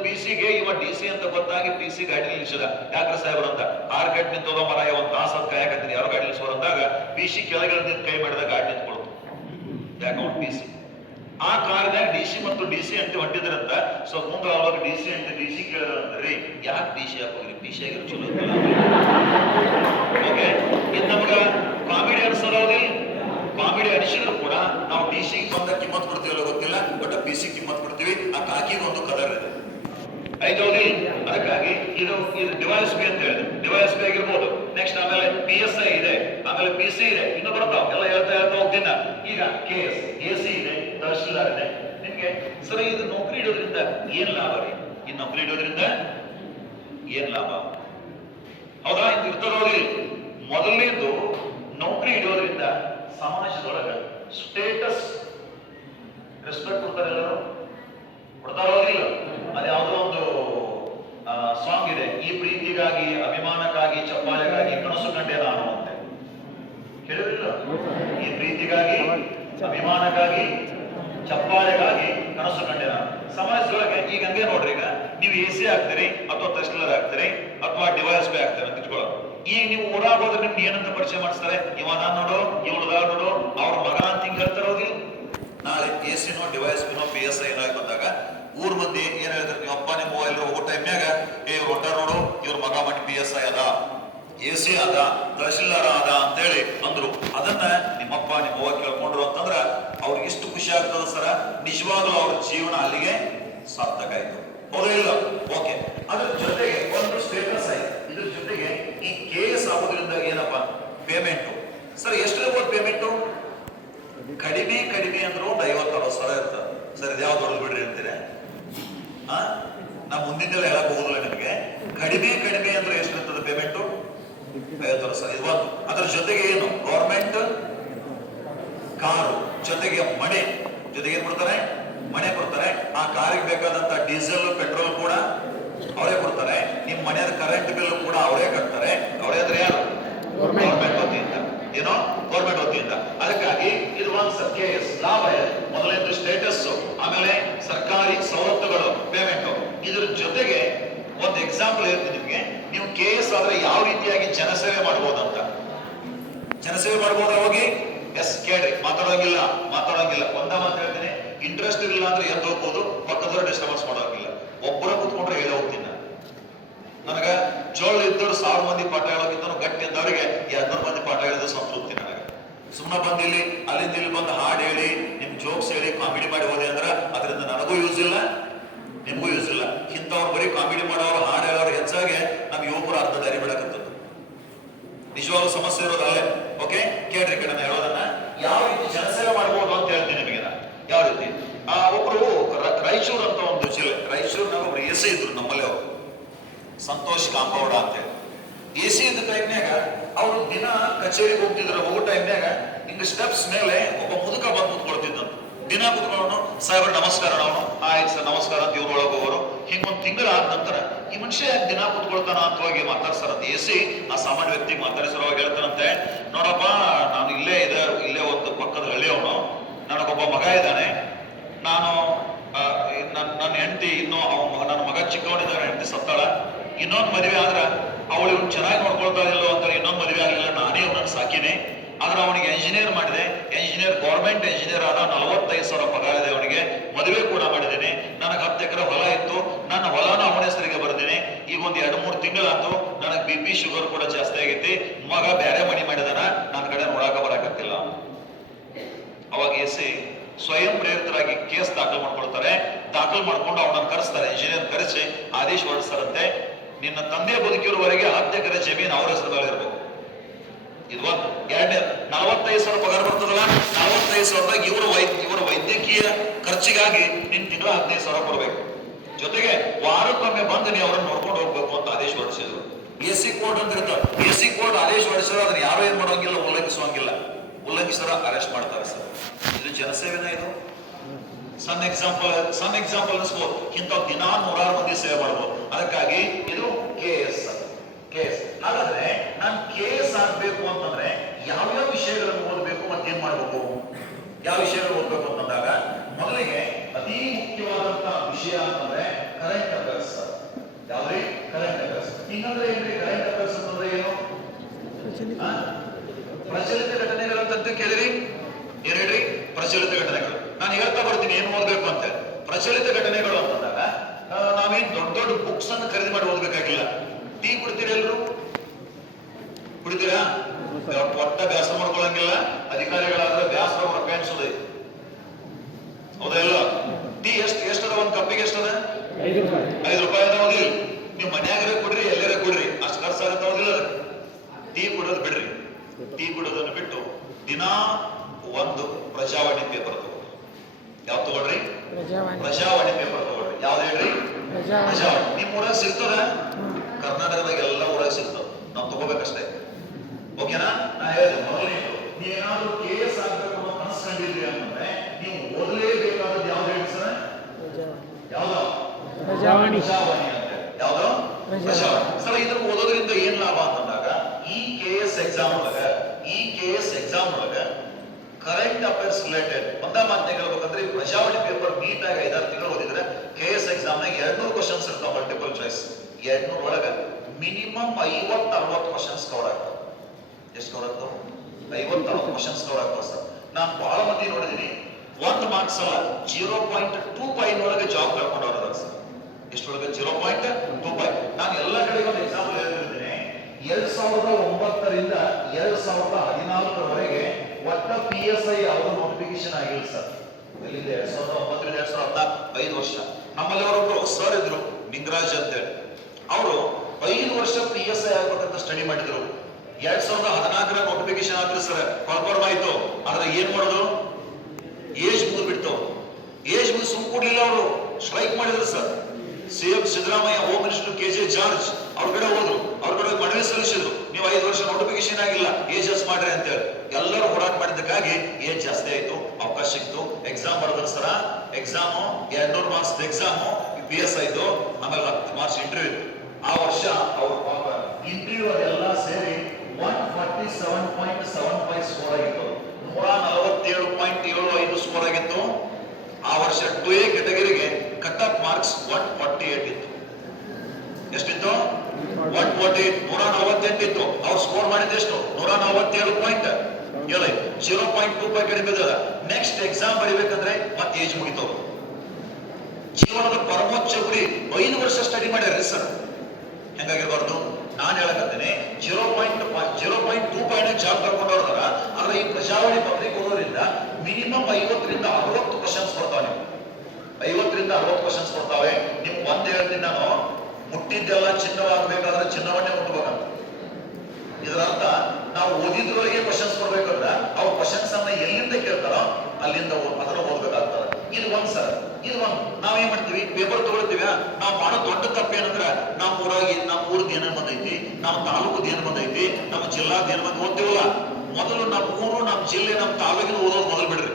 PC-ಗೆ ಇವ DC ಅಂತ ಗೊತ್ತಾಗಿ PC ಗಾಡಿ ನಿಲ್ಲಿಸಿದ. ಯಾಕ್ರ ಸಾಹೇಬ್ರ ಅಂತ, ಕಾರ್ ಕೆಟ್ಟ ನಿಂತೋದ ಮರ ಒಂದ್ ತಾಸ ಕಾಯಕತ್ತೀನಿ, ಯಾರು ಗಾಡಿ ಬಂದಾಗ ಪಿ ಸಿ ಕೆಳಗೆ ಕೈ ಮಾಡಿದ ಗಾಡಿ ನಿಂತ್ಕೊಳ್ತು ಅಕೌಂಟ್ ಪಿ ಸಿ. ಆ ಕಾರ್ನಾಗ ಡಿ ಸಿ ಮತ್ತು ಡಿ ಸಿ ಅಂತ ಹೊಂಟಿದ್ರಂತ. ಸೊ ಮುಂದೆ ಅವಾಗ ಡಿ ಸಿ ಅಂತ ಡಿ ಸಿ ಕೇಳಿದ್ರಿ, ಯಾಕೆ ಡಿ ಸಿ ಹಾಕೋಗ್ರಿ, ಪಿ ಸಿ ಆಗಿರೋ ಚಲೋ ಓಕೆ. ಇದು ನಮ್ಗ ಕಾಮಿಡಿ ಅನ್ಸೋದಿಲ್ಲ. ಕಾಮಿಡಿ ಅನಿಸಿದ್ರು ಕೂಡ ನಾವು ಡಿ ಸಿ ಬಂದ ಕಿಮ್ಮತ್ ಕೊಡ್ತೀವಲ್ಲ ಗೊತ್ತಿಲ್ಲ, ಬಟ್ ಪಿ ಸಿ ಕಿಮ್ಮತ್ ಕೊಡ್ತೀವಿ. ಆ ಕಾಕಿಗೆ ಒಂದು ಕದರ್ ಇದೆ, ಐದೌದಿ. ಅದಕ್ಕಾಗಿ ಇದು ಡಿವೈಸ್ ಪಿ ಅಂತ ಹೇಳಿದೆ, ಡಿವೈಸ್ ಪಿ ಆಗಿರ್ಬೋದು. ನೆಕ್ಸ್ಟ್ ಆಮೇಲೆ ಪಿ ಎಸ್ ಐ ಇದೆ, ಆಮೇಲೆ ಪಿ ಸಿ ಇದೆ, ಇನ್ನು ಬರ್ತಾವ ಎಲ್ಲ ಹೇಳ್ತಾ ಹೋಗ್ತೀನಿ. ಈಗ ಕೆ ಎಸ್, ಎ ಸಿ ಇದೆ, ತಹಶೀಲ್ದಾರ್ ಇದೆ. ನಿಮ್ಗೆ ಸರಿ ಇದು ನೌಕರಿ ಇಡೋದ್ರಿಂದ ಏನ್ ಲಾಭ ರೀ? ಈ ನೌಕರಿ ಇಡೋದ್ರಿಂದ ಏನ್ ಲಾಭ? ಹೌದಾ? ಇದು ಇರ್ತದೋದಿ. ಮೊದಲನೇದು ನೌಕರಿ ಇಡೋದ್ರಿಂದ ಸಮಾಜದೊಳಗ ಸ್ಟೇಟಸ್, ರೆಸ್ಪೆಕ್ಟ್ ಕೊಡ್ತಾರೆ ಎಲ್ಲರೂ, ಕೊಡ್ತಾರೋದಿಲ್ಲ? ಅದ್ಯಾವುದೋ ಒಂದು ಸಾಂಗ್ ಇದೆ, ಈ ಪ್ರೀತಿಗಾಗಿ ಅಭಿಮಾನಕ್ಕಾಗಿ ಚಪ್ಪಾಳೆಗಾಗಿ ಕನಸು ಕಂಡೆ ನಾನು ಅಂತೆ. ಕೇಳಿದ್ರಿಲ್ಲ? ಈ ಪ್ರೀತಿಗಾಗಿ ಅಭಿಮಾನಕ್ಕಾಗಿ ಚಪ್ಪಾಳೆಗಾಗಿ ಕನಸು ಕಂಡೆ ನಾನು. ಸಮಾಜದೊಳಗೆ ಈಗ ಹಂಗೆ ನೋಡ್ರಿ, ಈಗ ನೀವು ಎ ಸಿ ಆಗ್ತೀರಿ ಅಥವಾ ತಹಶೀಲ್ದಾರ್ ಆಗ್ತೀರಿ ಅಥವಾ ಡಿವೈಸ್ ಪಿ ಆಗ್ತೀರಿ ಅಂತ ಇಟ್ಕೊಳ್ಳೋ. ಈಗ ನೀವು ಊರಾಗ ಹೋದ್ರೆ ನಿಮ್ಗೆ ಏನಂತ ಪರಿಚಯ ಮಾಡಿಸ್ತಾರೆ? ಇವನ ನೋಡು, ಇವಳದ ನೋಡು, ಅವ್ರ ಮಗ ಅಂತ ಹಿಂಗೆ ಹೇಳ್ತಾರೋದಿಲ್ಲ. ನಾಳೆ ಎ ಸಿನೋ ಡಿವೈಸ್ ಪಿನೋ ಪಿ ಎಸ್ ಐ ಬಂದಾಗ ಊರ್ ಮಂದಿ ಏನ್ ಹೇಳಿದ್ರೆ, ನಿಮ್ಮ ಅಪ್ಪ ನಿಮ್ಮ ಎಲ್ಲರೂ ಹೋಗೋ ಟೈಮ್ನಾಗ ಇವ್ರು ಹೊಟ್ಟ ನೋಡು, ಇವ್ರ ಮಗ ಮಟ್ಟಿ ಪಿ ಎಸ್ ಐ ಅದ, ಎ ಸಿ ಅದ, ತಹಶೀಲ್ದಾರ ಅದ ಅಂತೇಳಿ ಅಂದ್ರು. ಅದನ್ನ ನಿಮ್ಮಪ್ಪ ನಿಮ್ಮ ಕೇಳ್ಕೊಂಡ್ರು ಅಂತಂದ್ರ ಅವ್ರಿಗೆ ಇಷ್ಟು ಖುಷಿ ಆಗ್ತದ ಸರ. ನಿಜವಾಗ್ಲೂ ಅವ್ರ ಜೀವನ ಅಲ್ಲಿಗೆ ಸಾರ್ಥಕ ಆಯ್ತು, ಹೌದಾ ಇಲ್ಲ? ಓಕೆ. ಅದ್ರ ಜೊತೆಗೆ ಒಂದು ಸ್ಟೇಟಸ್ ಆಯ್ತು. ಇದ್ರ ಜೊತೆಗೆ ಈ ಕೇಸ್ ಆಗೋದ್ರಿಂದ ಏನಪ್ಪ, ಪೇಮೆಂಟು ಸರ್ ಎಷ್ಟು ಇರ್ಬೋದು? ಪೇಮೆಂಟು ಕಡಿಮೆ ಅಂದ್ರೂ ಒಂದು 50-60 ಇರ್ತದೆ ಸರ್. ಇದು ಯಾವ್ದು ಹೊಡೆದು ಬಿಡ್ರಿ ಅಂತೀರ? ನಾ ಮುಂದಿದ್ದೆಲ್ಲ ಹೇಳಕ್ ಹೋಗುದಿಲ್ಲ ನಿಮಗೆ. ಕಡಿಮೆ ಅಂದ್ರೆ ಎಷ್ಟು ಇರ್ತದೆ ಪೇಮೆಂಟು? 50,000. ಇದು ಒಂದು. ಅದ್ರ ಜೊತೆಗೆ ಏನು, ಗೌರ್ಮೆಂಟ್ ಕಾರು ಜೊತೆಗೆ ಮನೆ, ಜೊತೆಗೆ ಏನ್ ಕೊಡ್ತಾರೆ? ಮನೆ ಕೊಡ್ತಾರೆ. ಆ ಕಾರಿಗೆ ಬೇಕಾದಂತ ಡೀಸೆಲ್ ಪೆಟ್ರೋಲ್ ಕೂಡ ಅವರೇ ಕೊಡ್ತಾರೆ. ನಿಮ್ ಮನೆಯ ಕರೆಂಟ್ ಬಿಲ್ ಕೂಡ ಅವರೇ ಕಟ್ತಾರೆ. ಅವರೇ ಅಂದ್ರೆ ಯಾರು? ಗೌರ್ಮೆಂಟ್ ವತಿಯಿಂದ. ಏನೋ ಗೌರ್ಮೆಂಟ್ ವತಿಯಿಂದ. ಅದಕ್ಕಾಗಿ ಇದು ಒಂದು ಕೇಸ್ ಲಾಭ. ಮೊದಲನೇದು ಸ್ಟೇಟಸ್, ಆಮೇಲೆ ಸರ್ಕಾರಿ ಸವಲತ್ತುಗಳು, ಪೇಮೆಂಟ್. ಇದ್ರ ಜೊತೆಗೆ ಒಂದು ಎಕ್ಸಾಂಪಲ್ ಹೇಳ್ತೀನಿ ನಿಮ್ಗೆ. ನೀವು ಕೆ ಎಸ್ ಆದ್ರೆ ಯಾವ ರೀತಿಯಾಗಿ ಜನಸೇವೆ ಮಾಡ್ಬೋದಂತ. ಜನಸೇವೆ ಮಾಡ್ಬೋದ ಹೋಗಿ? ಎಸ್ ಕೇಳ್ರಿ, ಮಾತಾಡೋಂಗಿಲ್ಲ. ಒಂದ ಮಾತು ಹೇಳ್ತೀನಿ, ಇಂಟ್ರೆಸ್ಟ್ ಇಲ್ಲ ಅಂದ್ರೆ ಎದ್ದು ಹೋಗ್ಬೋದು, ಪಕ್ಕದವ್ರು ಡಿಸ್ಟರ್ಬೆನ್ಸ್ ಮಾಡೋಂಗಿಲ್ಲ. ಒಬ್ಬರ ಕೂತ್ಕೊಂಡ್ರೆ ಹೇಳಿ ಹೋಗ್ತೀನಿ. ನನಗ ಜೋಳ ಇದ್ದವ್ರು 1000 ಮಂದಿ ಪಾಠ ಹೇಳೋಕ್ಕಿಂತ ಗಟ್ಟಿ ಇದ್ದವರಿಗೆ 200 ಮಂದಿ ಪಾಠ ಹೇಳಿದ್ರೆ ಸಂತೃಪ್ತಿ ನನಗೆ. ಸುಮ್ಮನೆ ಬಂದಿಲ್ಲಿ ಅಲ್ಲಿಂದ ಇಲ್ಲಿ ಬಂದು ಹಾಡು ಹೇಳಿ, ನಿಮ್ ಜೋಕ್ಸ್ ಹೇಳಿ, ಕಾಮಿಡಿ ಮಾಡಿ ಹೋದೆ ಅಂದ್ರೆ ಅದರಿಂದ ನನಗೂ ಯೂಸ್ ಇಲ್ಲ, ನಿಮಗೂ ಯೂಸ್ ಇಲ್ಲ. ಇಂಥವ್ರು ಬರೀ ಕಾಮಿಡಿ ಮಾಡೋರು, ಹಾಡು ಹೇಳೋರು ಹೆಚ್ಚಾಗಿ ನಮ್ ಯುವಕರು ಅರ್ಧ ದಾರಿ ಬಿಡಕತ್ತದ್ದು. ನಿಜವಾಗ್ಲೂ ಸಮಸ್ಯೆ ಇರೋದಲ್ಲೇ. ಓಕೆ, ಕೇಳ್ರಿ ಕಡೆ ನಾನು ಹೇಳೋದನ್ನ ಯಾವ ರೀತಿ ಜನಸೇವೆ ಮಾಡ್ಬೋದು ಅಂತ ಹೇಳ್ತೀನಿ ನಿಮಗೆ. ಯಾವ ರೀತಿ? ಒಬ್ರು ರಾಯಚೂರು ಅಂತ ಒಂದು ಜಿಲ್ಲೆ, ರಾಯಚೂರಿನಾಗ ಒಬ್ರು ಎ ಸಿ ಇದ್ರು ನಮ್ಮಲ್ಲಿ, ಅವರು ಸಂತೋಷ್ ಕಾಂಬೌಡ ಅಂತೇಳಿ. ಎ ಸಿ ಇದ್ದ ಟೈಮ್ನಾಗ ಅವರು ದಿನ ಕಚೇರಿಗೆ ಹೋಗ್ತಿದ್ರು. ಹೋಗೋ ಟೈಮ್ನಾಗ ಹಿಂಗ ಸ್ಟೆಪ್ಸ್ ಮೇಲೆ ಒಬ್ಬ ಮುದುಕ ಬಂದು ಕೂತ್ಕೊಳ್ತಿದ್ದಂತ. ದಿನ ಕೂತ್ಕೊಳ್ಳೋನು, ಸಾಹೇಬ್ರ ನಮಸ್ಕಾರ, ಅವನು ಆಯ್ತು ಸರ್ ನಮಸ್ಕಾರ ಅಂತ ಇವ್ರ ಒಳಗೆ ಹೋಗೋರು. ಹಿಂಗೊಂದು ತಿಂಗಳ ಆದ ನಂತರ ಈ ಮನುಷ್ಯ ದಿನ ಕೂತ್ಕೊಳ್ತಾನ ಅಂತ ಹೋಗಿ ಮಾತಾಡ್ಸಾರ. ಎ ಸಿ ಆ ಸಾಮಾನ್ಯ ವ್ಯಕ್ತಿ ಮಾತಾಡಿಸೋವಾಗ ಹೇಳ್ತಾನಂತೆ, ನೋಡಪ್ಪ ನಾನು ಇಲ್ಲೇ ಒಂದು ಪಕ್ಕದ ಹಳ್ಳಿ ಅವನು, ನನಗೊಬ್ಬ ಮಗ ಇದ್ದಾನೆ. ನಾನು ನನ್ನ ಹೆಂಡತಿ ಇನ್ನೂ ನನ್ನ ಮಗ ಚಿಕ್ಕವನಿದ್ದಾನೆ, ಹೆಂಡತಿ ಸತ್ತಾಳ. ಇನ್ನೊಂದು ಮದುವೆ ಆದ್ರ ಅವಳು ಇವ್ನು ಚೆನ್ನಾಗಿ ನೋಡ್ಕೊಳ್ತಾ ಇಲ್ಲೋ ಅಂತ ಇನ್ನೊಂದು ಮದುವೆ ಆಗಲಿಲ್ಲ. ನಾನೇ ಅವನನ್ನು ಸಾಕಿನಿ. ಆದ್ರೆ ಅವನಿಗೆ ಎಂಜಿನಿಯರ್ ಮಾಡಿದೆ. ಗೌರ್ಮೆಂಟ್ ಎಂಜಿನಿಯರ್ ಆದ, 45,000 ಪಗಾರ ಇದೆ ಅವನಿಗೆ. ಮದುವೆ ಕೂಡ ಮಾಡಿದ್ದೇನೆ. ನನಗೆ 10 ಎಕರೆ ಹೊಲ ಇತ್ತು. ನನ್ನ ಹೊಲನ ಅವನ ಹೆಸರಿಗೆ ಬರ್ದೇನೆ. ಈಗ ಒಂದು 2-3 ತಿಂಗಳಾಯ್ತು. ನನಗೆ BP ಶುಗರ್ ಕೂಡ ಜಾಸ್ತಿ ಆಗೈತಿ. ಮಗ ಬೇರೆ ಮನಿ ಮಾಡಿದಾನ, ನನ್ನ ಕಡೆ ನೋಡಾಕ ಬರಾಕತ್ತಿಲ್ಲ. ಅವಾಗ ಎ ಸಿ ಸ್ವಯಂ ಪ್ರೇರಿತರಾಗಿ ಕೇಸ್ ದಾಖಲು ಮಾಡ್ಕೊಳ್ತಾರೆ. ದಾಖಲು ಮಾಡ್ಕೊಂಡು ಅವನನ್ನು ಕರೆಸ್ತಾರೆ, ಇಂಜಿನಿಯರ್ ಕರೆಸಿ ಆದೇಶ ಹೊರಡಿಸ್ತಾರಂತೆ, ನಿನ್ನ ತಂದೆ ಬದುಕಿರುವವರೆಗೆ 10 ಎಕರೆ ಜಮೀನು ಅವ್ರ ಹೆಸರು ಮೇಲೆ ಇರಬೇಕು. ಇದು ಒಂದು. ಎರಡನೇ, 45,000 ಪಗಾರ ಬರ್ತದಲ್ಲ, 45,000ದಾಗ ಇವರ ವೈದ್ಯಕೀಯ ಖರ್ಚಿಗಾಗಿ ನಿನ್ ತಿಂಗಳ 15,000 ಕೊಡ್ಬೇಕು. ಜೊತೆಗೆ ವಾರಕ್ಕೊಮ್ಮೆ ಬಂದು ನೀವು ಅವ್ರನ್ನ ನೋಡ್ಕೊಂಡು ಹೋಗ್ಬೇಕು ಅಂತ ಆದೇಶ ಹೊರಡಿಸಿದ್ರು. ಎ ಸಿ ಕೋರ್ಟ್ ಅಂತ ಇರ್ತಾರೆ. ಎ ಸಿ ಕೋರ್ಟ್ ಆದೇಶ ಹೊರಡಿಸಿದ್ರೆ ಅದನ್ನ ಯಾರು ಏನ್ ಮಾಡೋಂಗಿಲ್ಲ, ಉಲ್ಲಂಘಿಸರ ಅರೆಸ್ಟ್ ಮಾಡ್ತಾರೆ ಸರ್. ಇದು ಜನಸೇವೆನ? ಇದು ಸಣ್ಣ ಎಕ್ಸಾಂಪಲ್ ಅನ್ಸ್ಬೋದು. ಇಂಥ ದಿನ 100 ಮಂದಿ ಸೇವೆ ಮಾಡ್ಬೋದು. ಅದಕ್ಕಾಗಿ ಇದು KS. ಹಾಗಾದ್ರೆ ನಾನು KS ಆಗ್ಬೇಕು ಅಂತಂದ್ರೆ ಯಾವ್ಯಾವ ವಿಷಯಗಳನ್ನು ಓದಬೇಕು ಮತ್ತೇನ್ ಮಾಡ್ಬೇಕು? ಯಾವ ವಿಷಯಗಳು ಓದ್ಬೇಕು ಅಂತಂದಾಗ ಮೊದಲಿಗೆ ಅತಿ ಮುಖ್ಯವಾದಂತಹ ವಿಷಯ ಅಂತಂದ್ರೆ ಕರೆಂಟ್ ಅಫೇರ್ಸ್. ಯಾವ್ರಿ? Current affairs. ಹಿಂಗಂದ್ರೆ ಏನ್ರಿ ಕರೆಂಟ್ ಅಫೇರ್ಸ್ ಅಂತಂದ್ರೆ ಏನು? ಪ್ರಚಲಿತ ಘಟನೆಗಳು ಅಂತ ಕೇಳಿರಿ. ಏನ್ ಹೇಳ್ರಿ? ಪ್ರಚಲಿತ ಘಟನೆಗಳು. ನಾನು ಹೇಳ್ತಾ ಬರ್ತೀನಿ ಏನ್ ಓದ್ಬೇಕು ಅಂತ. ಪ್ರಚಲಿತ ಘಟನೆಗಳು ಅಂತಂದಾಗ ನಾವೇನ್ ದೊಡ್ಡ ದೊಡ್ಡ ಬುಕ್ಸ್ ಅನ್ನು ಖರೀದಿ ಮಾಡಿ ಓದ್ಬೇಕಾಗಿಲ್ಲ. ಟೀ ಕುಡ್ತೀರಾ ಎಲ್ರು? ಕುಡಿತೀರಾ? ಒಟ್ಟ ಬ್ಯಾಸರ ಮಾಡ್ಕೊಳಂಗಿಲ್ಲ. ಅಧಿಕಾರಿಗಳಾದ್ರೆ ಬ್ಯಾಸರ ರೊಕ್ಕ ಎನ್ಸೋದು, ಹೌದಾ ಇಲ್ಲ? ಟೀ ಎಷ್ಟದ ಒಂದ್ ಕಪ್ಪಿಗೆ ಎಷ್ಟದ? 5 ರೂಪಾಯಿ ಅದಾವದಿಲ್ಲ. ನೀವು ಮನ್ಯಾಗರೆ ಕೊಡ್ರಿ, ಎಲ್ಲರೇ ಕೊಡ್ರಿ, ಅಷ್ಟು ಖರ್ಚಾಗತ್ತಾವದಿಲ್ಲ. ಟೀ ಕುಡೋದು ಬಿಡ್ರಿ. ಟೀ ಕುಡೋದನ್ನು ಬಿಟ್ಟು ದಿನಾ ಒಂದು ಪ್ರಜಾವಾಣಿ ಪೇಪರ್ ತಗೊಳ್ರಿ. ಯಾವ್ದು ತಗೊಳ್ರಿ? ಪ್ರಜಾವಾಣಿ ಪೇಪರ್ ತಗೊಳ್ರಿ. ಯಾವ್ದು ಹೇಳ್ರಿ? ಪ್ರಜಾವಾಣಿ. ನಿಮ್ ಊರಾಗ ಸಿಗ್ತದ? ಕರ್ನಾಟಕದಾಗ ಎಲ್ಲ ಊರಾಗ ಸಿಗ್ತದ, ನಾವು ತಗೋಬೇಕಷ್ಟೇ. ಓಕೆನಾ? ನಾ ಹೇಳಿದೆ ಮೊದಲನೇ, ನೀವೇನಾದ್ರೂ KS ಆಗ್ಬೇಕು ಅನ್ನೋ ಕನಸು ಕಂಡಿದ್ರಿ ಅಂತಂದ್ರೆ ನೀವು ಓದಲೇಬೇಕಾದದ್ದು ಯಾವ್ದು ಹೇಳಿ ಸರ್? ಯಾವ್ದು? ಪ್ರಜಾವಾಣಿ ಅಂತ. ಯಾವ್ದು? ಪ್ರಜಾವಾಣಿ. ಸರ್ ಇದ್ರ ಓದೋದ್ರಿಂದ ಏನ್ ಲಾಭ ಅಂತಂದಾಗ ಈ KS ಎಕ್ಸಾಮ್ ಒಳಗ ಕರೆಂಟ್ ಅಫೇರ್ಸ್ ರಿಲೇಟೆಡ್ ಒಂದ ಮಾತನ್ನ ಹೇಳ್ಬೇಕಂದ್ರೆ ಈ ಪ್ರಜಾವಾಣಿ ಪೇಪರ್ ನೀಟಾಗಿ 5-6 ತಿಂಗಳು ಓದಿದ್ರೆ KS ಎಕ್ಸಾಮ್ ನಾಗ 200 ಕ್ವಶನ್ಸ್ ಇರ್ತಾವ, ಮಲ್ಟಿಪಲ್ ಚಾಯ್ಸ್. 200 ಒಳಗ ಮಿನಿಮಮ್ 50-60 ಕ್ವಶನ್ಸ್ ಕವರ್ ಆಗ್ತಾವ. ಎಷ್ಟು ಕವರ್ ಆಗ್ತಾವ? 50-60 ಕ್ವಶನ್ಸ್ ಕವರ್ ಆಗ್ತಾವ ಸರ್. ನಾನು ಬಹಳ ಮಂದಿ ನೋಡಿದೀನಿ 1 ಮಾರ್ಕ್ಸ್ ಅಲ್ಲ 0.25 ಒಳಗೆ ಜಾಬ್ ಕಳ್ಕೊಂಡವ್ರ ಸರ್. ಎಷ್ಟೊಳಗೆ? 0.25. ನಾನು ಎಲ್ಲ ಕಡೆ ಒಂದು ಎಕ್ಸಾಂಪಲ್ ಹೇಳ್ತಿದ್ದೇನೆ. 2009ರಿಂದ 2014ರವರೆಗೆ ಒಟ್ಟ PSI ಯಾವುದೋ ನೋಟಿಫಿಕೇಶನ್ ಆಗಿಲ್ಲ ಸರ್. ಎಲ್ಲಿದೆ? 2009ರಿಂದ 2014, 5 ವರ್ಷ. ನಮ್ಮಲ್ಲಿ ಅವರೊಬ್ರು ಸರ್ ಇದ್ರು, ನಿಂಗರಾಜ್ ಅಂತೇಳಿ. ಅವರು 5 ವರ್ಷ PSI ಆಗ್ಬೇಕಂತ ಸ್ಟಡಿ ಮಾಡಿದ್ರು. 2014ರ ನೋಟಿಫಿಕೇಶನ್ ಆದ್ರೆ ಸರ್ ಕನ್ಫರ್ಮ್ ಆಯ್ತು. ಆದ್ರೆ ಏನ್ ಮಾಡೋದು? ಏಜ್ ಮುಗಿದ್ಬಿಡ್ತು. ಏಜ್ ಮುಗಿದು ಸುಮ್ ಕೊಡ್ಲಿಲ್ಲ, ಅವರು ಸ್ಟ್ರೈಕ್ ಮಾಡಿದ್ರು sir. CM Siddaramaiah, home minister KJ George ಅವ್ರ ಕಡೆ ಹೋದ್ರು. ಅವ್ರ ಕಡೆ ಮನವಿ ಸಲ್ಲಿಸಿದ್ರು, ನೀವು 5 ವರ್ಷ ನೋಟಿಫಿಕೇಶನ್ ಆಗಿಲ್ಲ, ಏಜ್ ಜಾಸ್ತಿ ಮಾಡ್ರಿ ಅಂತ ಹೇಳಿ. ಎಲ್ಲರೂ ಹೋರಾಟ ಮಾಡಿದ್ದಕ್ಕಾಗಿ ಏಜ್ ಜಾಸ್ತಿ ಆಯ್ತು, ಅವಕಾಶ ಸಿಕ್ತು. ಎಕ್ಸಾಮ್ ಬರೆದ್ರು ಸರ. ಎಕ್ಸಾಮು 200 ಮಾರ್ಕ್ಸ್ ಎಕ್ಸಾಮು PSI ಇದ್ದು. ಆಮೇಲೆ 10 ಮಾರ್ಕ್ಸ್ ಇಂಟರ್ವ್ಯೂ ಇತ್ತು. ಆ ವರ್ಷ ಅವ್ರ ಪಾಪ ಇಂಟರ್ವ್ಯೂ ಅದೆಲ್ಲ ಸೇರಿ 147.75 ಸ್ಕೋರ್ ಆಗಿತ್ತು. 147.75 ಸ್ಕೋರ್ ಆಗಿತ್ತು. ಆ ವರ್ಷ 2A ಕೆಟಗರಿಗೆ ಕಟ್ ಆಫ್ ಮಾರ್ಕ್ಸ್ 148 ಇತ್ತು. ಎಷ್ಟಿತ್ತು? 148. 148 ಇತ್ತು. ಅವ್ರು ಸ್ಕೋರ್ ಮಾಡಿದ ಎಷ್ಟು? 147.7. 0.25 ಕಡಿಮೆ ಇದ್ದದ. ನೆಕ್ಸ್ಟ್ ಎಕ್ಸಾಮ್ ಬರೀಬೇಕಂದ್ರೆ ಮತ್ತೆ ಏಜ್ ಮುಗಿತವ್ರು. ಜೀವನದ ಪರಮೋಚ್ಚ ಗುರಿ 5 ವರ್ಷ ಸ್ಟಡಿ ಮಾಡ್ಯಾರ ಸರ್. ಹೆಂಗಾಗಿರ್ಬಾರ್ದು? ನಾನು ಹೇಳಕತ್ತೇನೆ 0.25 ಜಾಬ್ ಕರ್ಕೊಂಡವ್ರ. ಆದ್ರೆ ಈ ಪ್ರಜಾವಾಣಿ ಪಬ್ಲಿಕ್ ಓದೋದ್ರಿಂದ ಮಿನಿಮಮ್ 50ರಿಂದ 60 ಕ್ವಶನ್ಸ್ ಕೊಡ್ತಾವೆ. 50ರಿಂದ 60 ಕ್ವಶನ್ಸ್ ಕೊಡ್ತಾವೆ. ನಿಮ್ಗೆ ಒಂದ್ ಹೇಳ್ತೀನಿ ನಾನು, ಮುಟ್ಟಿದ್ದೆಲ್ಲ ಚಿನ್ನವಾಗಬೇಕಾದ್ರೆ ಚಿನ್ನವನ್ನೇ ಮುಟ್ಟಬೇಕಂತ. ಇದರ ಅರ್ಥ ನಾವು ಓದಿದ್ರೊಳಗೆ ಕ್ವಶನ್ಸ್ ಕೊಡ್ಬೇಕಂದ್ರೆ ಅವ್ರ ಕ್ವಶನ್ಸ್ ಅನ್ನ ಎಲ್ಲಿಂದ ಕೇಳ್ತಾರೋ ಅಲ್ಲಿಂದ ಅದನ್ನ ಓದ್ಬೇಕಾಗ್ತದೆ. ಇದು ಒಂದ್ ಸರ್. ಇದು ಒಂದ್ ನಾವೇನ್ ಮಾಡ್ತೀವಿ? ಪೇಪರ್ ತಗೊಳ್ತೀವಿ. ನಾವು ಮಾಡೋ ದೊಡ್ಡ ತಪ್ಪೇನಂದ್ರ ನಮ್ಮ ಊರಾಗಿ ನಮ್ಮ ಊರ್ದು ಏನೇನ್ ಬಂದೈತಿ, ನಮ್ಮ ತಾಲೂಕದ ಏನ್ ಬಂದೈತಿ, ನಮ್ಮ ಜಿಲ್ಲಾದ ಏನ್ ಬಂದು ಓದ್ತೀವಲ್ಲ. ಮೊದಲು ನಮ್ಮ ಊರು, ನಮ್ಮ ಜಿಲ್ಲೆ, ನಮ್ಮ ತಾಲೂಕಿನ ಓದೋದು ಮೊದಲು ಬಿಡ್ರಿ.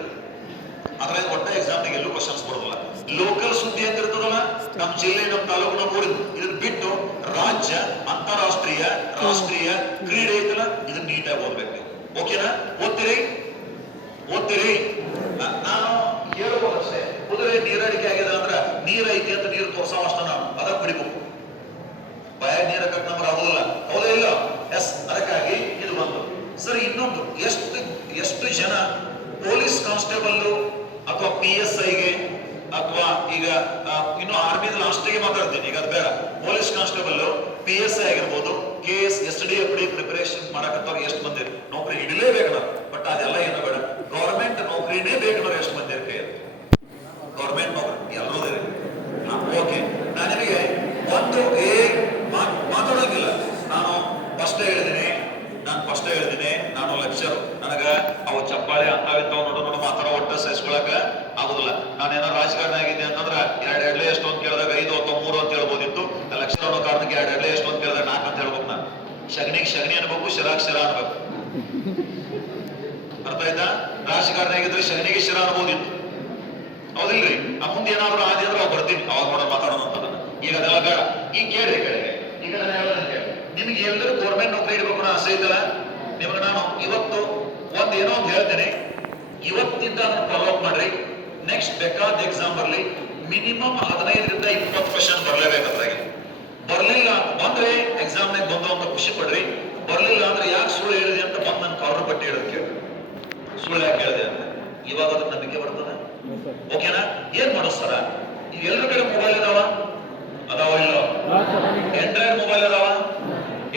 ಅದ್ರಾಗ ಒಟ್ಟ ಎಕ್ಸಾಮ್ನಾಗ ಎಲ್ಲೂ ಕ್ವಶನ್ಸ್ ಬರೋದಿಲ್ಲ. ಲೋಕಲ್ ಸುದ್ದಿ ಅಂತ ಇರ್ತದಲ್ಲ, ನಮ್ಮ ಜಿಲ್ಲೆ, ನಮ್ಮ ತಾಲೂಕು, ನಮ್ಮ ಊರಿನ, ಇದನ್ನ ಬಿಟ್ಟು ರಾಜ್ಯ, ಅಂತಾರಾಷ್ಟ್ರೀಯ, ರಾಷ್ಟ್ರೀಯ ಕ್ರೀಡೆ ಐತಲ್ಲ, ಇದನ್ನ ನೀಟಾಗಿ ಓದ್ಬೇಕು ನೀವು. ಓಕೆನಾ? ಓದ್ತೀರಿ? ನಾನು ಹೇಳ್ಬೋದಷ್ಟೇ. ಕುದುರೆ ನೀರಡಿಕೆ ಆಗಿದೆ ಅಂದ್ರ ನೀರ್ ಐತಿ ಅಂತ ನೀರು ತೋರ್ಸೋ ಅಷ್ಟ ನಾನು ಅದಕ್ಕೆ ಬಿಡಿಬೇಕು. ಬಾಯಾಗ ನೀರ ಕಟ್ ನಮ್ಗೆ ಆಗೋದಿಲ್ಲ, ಹೌದಾ ಇಲ್ಲ? ಎಸ್. ಅದಕ್ಕಾಗಿ ಇದು ಒಂದು ಸರ್. ಇನ್ನೊಂದು, ಎಷ್ಟು ಜನ ಪೊಲೀಸ್ ಕಾನ್ಸ್ಟೇಬಲ್ ಅಥವಾ PSIಗೆ ಅಥವಾ ಈಗ ಇನ್ನು ಆರ್ಮಿದ ಲಾಸ್ಟಿಗೆ ಮಾತಾಡ್ತೀನಿ, ಈಗ ಅದು ಬೇಡ. ಪೊಲೀಸ್ ಕಾನ್ಸ್ಟೇಬಲ್, PSI ಆಗಿರ್ಬೋದು, KS, SDFD ಪ್ರಿಪರೇಷನ್ ಮಾಡಕತ್ತವ್ರು ಎಷ್ಟು ಮಂದಿ ನೌಕರಿ ಹಿಡಿಲೇಬೇಕು. ಬಟ್ ಅದೆಲ್ಲ ಏನು ಬೇಡ, ಗೌರ್ಮೆಂಟ್ ನೌಕರಿನೇ ಬೇಕು. ಎಷ್ಟು ಮಂದಿ ಕೈ ಗೌರ್ಮೆಂಟ್ ನೌಕರಿ ಎಲ್ಲರೂ ಓಕೆ. ನಾನು ನಿಮಗೆ ಒಂದು ಮಾತಾಡೋಂಗಿಲ್ಲ. ನಾನು ಫಸ್ಟ್ ಹೇಳಿದ್ದೀನಿ, ನಾನು ಲೆಕ್ಚರ್. ನನಗ ಅವು ಚಪ್ಪಾಳೆ ಅಂತಾವಿಂತಾವ್ ನೋಡು ಮಾತಾಡೋ ಒಟ್ಟ ಸಹಿಸ್ಕೊಳಕ ಆಗುದಿಲ್ಲ. ನಾನೇನೋ ರಾಜಕಾರಣ ಆಗಿದ್ದೆ ಅಂತಂದ್ರ 2 ಎಷ್ಟು ಅಂತ ಕೇಳಿದಾಗ 5 ಅಥವಾ 3 ಅಂತ ಹೇಳ್ಬೋದಿತ್ತು. ಲೆಕ್ಚರ್ ಅನ್ನೋ ಕಾರಣಕ್ಕೆ 2 ಎಷ್ಟು ಅಂತ ಕೇಳಿದಾಗ 4 ಅಂತ ಹೇಳ್ಬೇಕು. ನಾನು ಶಗಣಿಗೆ ಶಗಣಿ ಅನ್ಬೇಕು, ಶಿರ ಅನ್ಬೇಕು. ಅರ್ಥ ಆಯ್ತಾ? ರಾಜಕಾರಣ ಆಗಿದ್ರೆ ಶಗಣಿಗೆ ಶಿರ ಅನ್ಬೋದಿತ್ತು, ಹೌದಿಲ್ರಿ? ಆ ಮುಂದೆ ಏನಾದ್ರು ಆದಿ ಅಂದ್ರೆ ಅವ್ ಬರ್ತೀನಿ, ಅವಾಗ ನೋಡೋ ಮಾತಾಡೋಣ ಅಂತ. ಈಗ ಅದೆಲ್ಲ ಬೇಡ. ಈಗ ಕೇಳ್ರಿ ಕೆಳಗೆ. ಈಗ ನಾನು ಹೇಳೋದಂತೆ, ನಿಮ್ಗೆ ಎಲ್ಲರೂ ಗೌರ್ಮೆಂಟ್ ನೌಕರಿ ಇಡ್ಬೇಕು ಅನ್ನೋ ಆಸೆ ಐತಲ್ಲ, ನಿಮಗೆ ನಾನು ಇವತ್ತು ಏನೋ ಅಂತ ಹೇಳ್ತೇನೆ. ಇವತ್ತಿಂದ ಅದನ್ನು ಫಾಲೋ ಅಪ್ ಮಾಡ್ರಿ. ನೆಕ್ಸ್ಟ್ ಬೇಕಾದ ಎಕ್ಸಾಮ್ ಬರ್ಲಿ, ಮಿನಿಮಮ್ 15ರಿಂದ 20 ಕ್ವಶನ್ ಬರ್ಲೇಬೇಕಾದ್ರಾಗಿ. ಬರ್ಲಿಲ್ಲ ಬಂದ್ರೆ ಎಕ್ಸಾಮ್ನಾಗ ಬಂದು ಅಂತ ಖುಷಿ ಪಡ್ರಿ. ಬರ್ಲಿಲ್ಲ ಅಂದ್ರೆ ಯಾಕೆ ಸುಳ್ಳು ಹೇಳಿದೆ ಅಂತ ಬಂದು ನನ್ನ ಕಾರ್ನರ್ ಪಟ್ಟಿ ಸುಳ್ಳು ಯಾಕೆ ಹೇಳಿದೆ ಅಂತ ಇವಾಗ ಅದ್ರ ನಂಬಿಕೆ ಬರ್ತದೆ. ಓಕೆನಾ? ಏನ್ ಮಾಡೋದು ಸರ? ನೀವು ಎಲ್ಲರ ಕಡೆ ಮೊಬೈಲ್ ಅದಾವ ಇಲ್ಲೋ? ಆಂಡ್ರಾಯ್ಡ್ ಮೊಬೈಲ್ ಅದಾವ,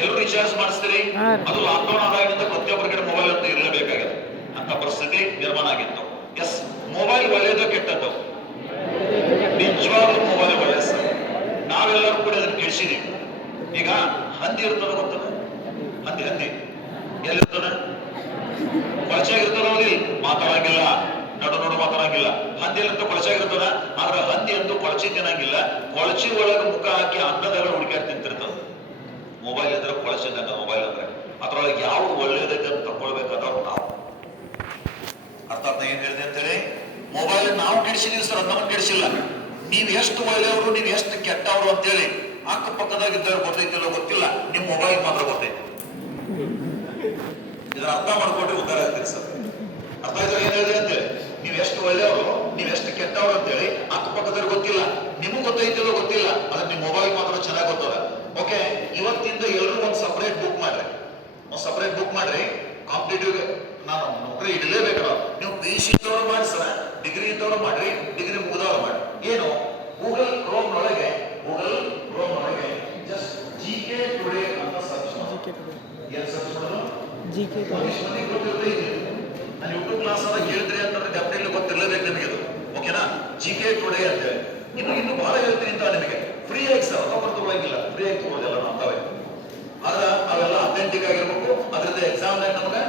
ಎಲ್ಲರೂ ರಿಚಾರ್ಜ್ ಮಾಡಿಸ್ತೀರಿ. ಅದು ಲಾಕ್ಡೌನ್ ಆದಾಗಿನಿಂದ ಪ್ರತಿಯೊಬ್ಬರ ಕಡೆ ಮೊಬೈಲ್ ಅಂತ ಇರಲೇಬೇಕಾಗಿದೆ ಅಂತ ಪರಿಸ್ಥಿತಿ ನಿರ್ಮಾಣ ಆಗಿತ್ತು. ಎಸ್, ಮೊಬೈಲ್ ಒಳ್ಳೆಯದು ಕೆಟ್ಟದ್ದು? ನಿಜವಾಗ್ಲೂ ಮೊಬೈಲ್ ಒಳ್ಳೆಯ ಸರ್. ನಾವೆಲ್ಲರೂ ಕೂಡ ಅದನ್ನ ಕೆಡಿಸಿದೀವಿ. ಈಗ ಹಂದಿ ಇರ್ತದ ಗೊತ್ತದ? ಹಂದಿ ಹಂದಿ ಎಲ್ಲಿರ್ತದ? ಕೊಳಚಾಗಿರ್ತದ. ನೋಡಿ, ಮಾತಾಡಂಗಿಲ್ಲ, ನಡು ನಡು ಮಾತಾಡಂಗಿಲ್ಲ. ಹಂದಿ ಎಲ್ಲಿಂತ ಕೊಳಚಾಗಿರ್ತದ. ಆದ್ರೆ ಹಂದಿ ಅಂತೂ ಕೊಳಚಿ ತಿನ್ನಂಗಿಲ್ಲ. ಕೊಳಚಿ ಒಳಗೆ ಮುಖ ಹಾಕಿ ಅನ್ನದೆಲ್ಲ ಹುಡುಕಾಡಿ ತಿಂತಿರ್ತದ. ಮೊಬೈಲ್ ಇದ್ರೆ ಕೊಳಚಿದಂಗ ಮೊಬೈಲ್ ಅಂದ್ರೆ ಅದ್ರೊಳಗೆ ಯಾವ್ದು ಒಳ್ಳೇದೈತೆ ಅಂತ ತಗೊಳ್ಬೇಕಾದವ್ರು ನಾವು. ಅರ್ಥ ಏನ್ ಹೇಳಿದೆ ಅಂತೇಳಿ? ಮೊಬೈಲ್ ನಾವು ಕೆಡಿಸಿದೀವಿ ಸರ್, ಅದನ್ನ ಕೆಡಿಸಿಲ್ಲ. ನೀವ್ ಎಷ್ಟು ಒಳ್ಳೆಯವರು, ನೀವ್ ಎಷ್ಟು ಕೆಟ್ಟವರು ಅಂತೇಳಿ ಅಕ್ಕಪಕ್ಕದಾಗಿದ್ದವ್ರು ಗೊತ್ತೈತಿಲ್ಲ ಗೊತ್ತಿಲ್ಲ, ನಿಮ್ ಮೊಬೈಲ್ ಮಾತ್ರ ಗೊತ್ತೈತಿ. ಇದನ್ನ ಅರ್ಥ ಮಾಡ್ಕೊಂಡ್ರೆ ಉದ್ದಾರ ಆಗ್ತೀರಿ ಸರ್. ಅರ್ಥ ಆಯ್ತು ಏನ್ ಹೇಳಿದೆ ಅಂತೇಳಿ? ನೀವ್ ಎಷ್ಟು ಒಳ್ಳೆಯವರು, ನೀವ್ ಎಷ್ಟು ಕೆಟ್ಟವರು ಅಂತೇಳಿ ಅಕ್ಕಪಕ್ಕದವ್ರಿಗೆ ಗೊತ್ತಿಲ್ಲ, ನಿಮಗ್ ಗೊತ್ತೈತಿಲ್ಲೋ ಗೊತ್ತಿಲ್ಲ, ಅದ್ರ ನಿಮ್ ಮೊಬೈಲ್ ಮಾತ್ರ ಚೆನ್ನಾಗಿ ಗೊತ್ತದ. ಓಕೆ, ಇವತ್ತಿಂದ ಎಲ್ಲರೂ ಒಂದು ಸಪರೇಟ್ ಬುಕ್ ಮಾಡ್ರಿ, ಕಾಂಪಿಟೇಟಿವ್ ನಾನು ನೌಕರಿ ಇಡಲೇಬೇಕಲ್ಲ. ನೀವು PUC ಇದ್ದವರು ಮಾಡಿ ಸರ್, ಡಿಗ್ರಿ ಇದ್ದವರು ಮಾಡ್ರಿ, ಡಿಗ್ರಿ ಮುಗಿದವರು ಮಾಡಿ. ಏನು? ಗೂಗಲ್ ಕ್ರೋಮ್ ಒಳಗೆ ಜಸ್ಟ್ GK ಟುಡೇ ಅಂತ ಸರ್ಚ್ ಮಾಡಿ. ಏನ್ ಸರ್ಚ್ ಮಾಡೋದು? GK ಗೊತ್ತಿರುತ್ತೆ. ನಾನು ಯೂಟ್ಯೂಬ್ ಕ್ಲಾಸ್ ಅನ್ನ ಕೇಳಿದ್ರಿ ಅಂತಂದ್ರೆ ಡೆಫಿನೆಟ್ಲಿ ಗೊತ್ತಿರಲೇಬೇಕು ನಿಮಗೆ ಅದು. ಓಕೆನಾ? GK ಟುಡೇ ಅಂತ ಹೇಳಿ ಇನ್ನು ಬಹಳ ಹೇಳ್ತೀನಿ ಅಂತ ನಿಮಗೆ. ಫ್ರೀ ಆಗಿ ಸರ್, ಅದೊಬ್ಬರು ತಗೊಳ್ಳಂಗಿಲ್ಲ, ಫ್ರೀ ಆಗಿ ತಗೊಳ್ಳೋದಿಲ್ಲ ನಾವು ಅಂತವೇ. ಆದ್ರೆ ಅವೆಲ್ಲ ಅಥೆಂಟಿಕ್ ಆಗಿರ್ಬೇಕು. ಅದರಿಂದ ಎಕ್ಸಾಮ್ ನಮಗೆ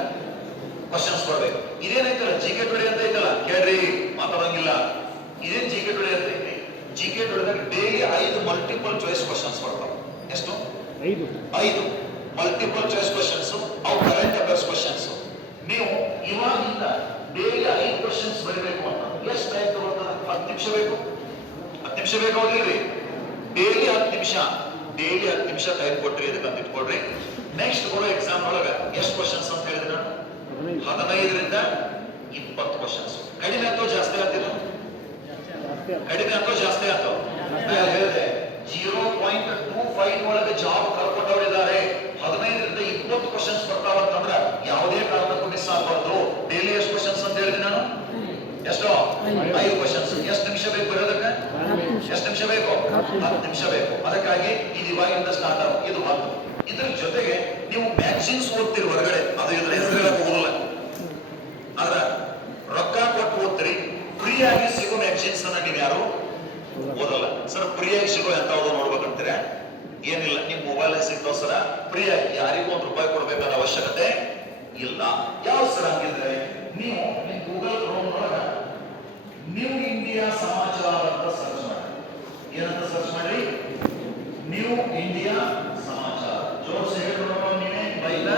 ಕ್ವಶನ್ಸ್ ಬರ್ಬೇಕು. ಇದೇನೈತಲ್ಲ GK ಟುಡೇ ಅಂತ ಐತಲ್ಲ, ಕೇಳ್ರಿ, ಮಾತಾಡಂಗಿಲ್ಲ. ಇದೇನ್ GK ಟುಡೇ ಅಂತ ಐತಿ? GK ಟುಡೇದಾಗ ಡೈಲಿ 5 ಮಲ್ಟಿಪಲ್ ಚಾಯ್ಸ್ ಕ್ವಶನ್ಸ್ ಬರ್ತಾವ. ಎಷ್ಟು? 5 ಮಲ್ಟಿಪಲ್ ಚಾಯ್ಸ್ ಕ್ವಶನ್ಸ್, ಅವು ಕರೆಂಟ್ ಅಫೇರ್ಸ್ ಕ್ವಶನ್ಸ್. ನೀವು ಇವಾಗಿಂದ ಡೈಲಿ 5 ಕ್ವಶನ್ಸ್ ಬರೀಬೇಕು ಅಂತ ಎಷ್ಟು ಟೈಮ್ ತಗೊಳ್ತದ? 10 ನಿಮಿಷ ಬೇಕು. 10 ನಿಮಿಷ ಬೇಕಾಗಿಲ್ರಿ, ಡೈಲಿ 10 ನಿಮಿಷ ಟೈಮ್ ಕೊಟ್ರಿ. ಇದಕ್ಕೆ ಅಂತ ಇಟ್ಕೊಡ್ರಿ. ನೆಕ್ಸ್ಟ್ ಬರೋ ಎಕ್ಸಾಮ್ ಒಳಗ ಎಷ್ಟು ಕ್ವಶನ್ಸ್ ಅಂತ ಹೇಳಿದ್ರೆ ನಾನು 15ರಿಂದ 20 ಕ್ವಶನ್ಸ್. ಕಡಿಮೆ ಅಥವಾ ಜಾಸ್ತಿ ಆಗ್ತಿಲ್ಲ? ಕಡಿಮೆ ಅಥವಾ ಜಾಸ್ತಿ ಆಗ್ತಾವ? ಹೇಳಿದೆ 0.25 ಒಳಗೆ ಜಾಬ್ ಕಳ್ಕೊಂಡವರಿದ್ದಾರೆ. 15ರಿಂದ 20 ಕ್ವಶನ್ಸ್ ಬರ್ತಾವ ಅಂತಂದ್ರ ಯಾವುದೇ ಕಾರಣಕ್ಕೂ ಮಿಸ್ ಆಗಬಾರ್ದು. ಡೈಲಿ ಎಷ್ಟು ಕ್ವಶನ್ಸ್ ಅಂತ ಹೇಳಿದೆ ನಾನು? ಎಷ್ಟು? 5 ಕ್ವಶನ್ಸ್. ಎಷ್ಟು ನಿಮಿಷ ಬೇಕು ಬರೋದಕ್ಕೆ? ಎಷ್ಟು ನಿಮಿಷ ಬೇಕು? 10 ನಿಮಿಷ ಬೇಕು. ಅದಕ್ಕಾಗಿ ಇದು ಇವಾಗಿಂದ ಸ್ಟಾರ್ಟ್ ಆಗ. ಇದು ಒಂದು. ಇದ್ರ ಜೊತೆಗೆ ನೀವು ಮ್ಯಾಗಝಿನ್ಸ್ ಓದ್ತೀರಿ ಹೊರಗಡೆ, ಅದು ಇದ್ರ ಹೆಸರೆಲ್ಲ ಹೋಗಲ್ಲ. ಆದ್ರೆ ರೊಕ್ಕ ಕೊಟ್ಟು ಓದ್ತೀರಿ. ಫ್ರೀ ಆಗಿ ಸಿಗೋ ಮ್ಯಾಗಝಿನ್ಸ್ ಅನ್ನ ನೀವು ಯಾರು ಓದಲ್ಲ ಸರ್. ಫ್ರೀ ಆಗಿ ಸಿಗೋ ಎಂತಾವ್ದು ನೋಡ್ಬೇಕಂತೀರ? ಏನಿಲ್ಲ, ನಿಮ್ ಮೊಬೈಲ್ ಸಿಗ್ತಾವ ಸರ ಫ್ರೀ ಆಗಿ. ಯಾರಿಗೂ ₹1 ಕೊಡ್ಬೇಕಾದ ಅವಶ್ಯಕತೆ ಇಲ್ಲ. ಯಾವ ಸರ್ ಹಂಗಿದ್ರೆ ನೀವು ನಿಮ್ ಗೂಗಲ್ ಕ್ರೋಮ್ ಒಳಗ ನ್ಯೂ ಇಂಡಿಯಾ ಸಮಾಚಾರ ಅಂತ ಸರ್ಚ್ ಮಾಡಿ. ಏನಂತ ಸರ್ಚ್ ಮಾಡಿ? ನ್ಯೂ ಇಂಡಿಯಾ ಸಮಾಚಾರ. ಜೋರ್ಸಿ ಹೇಳ್ಬಿಡೋಣ ನೀವೇ ಬೈಲ.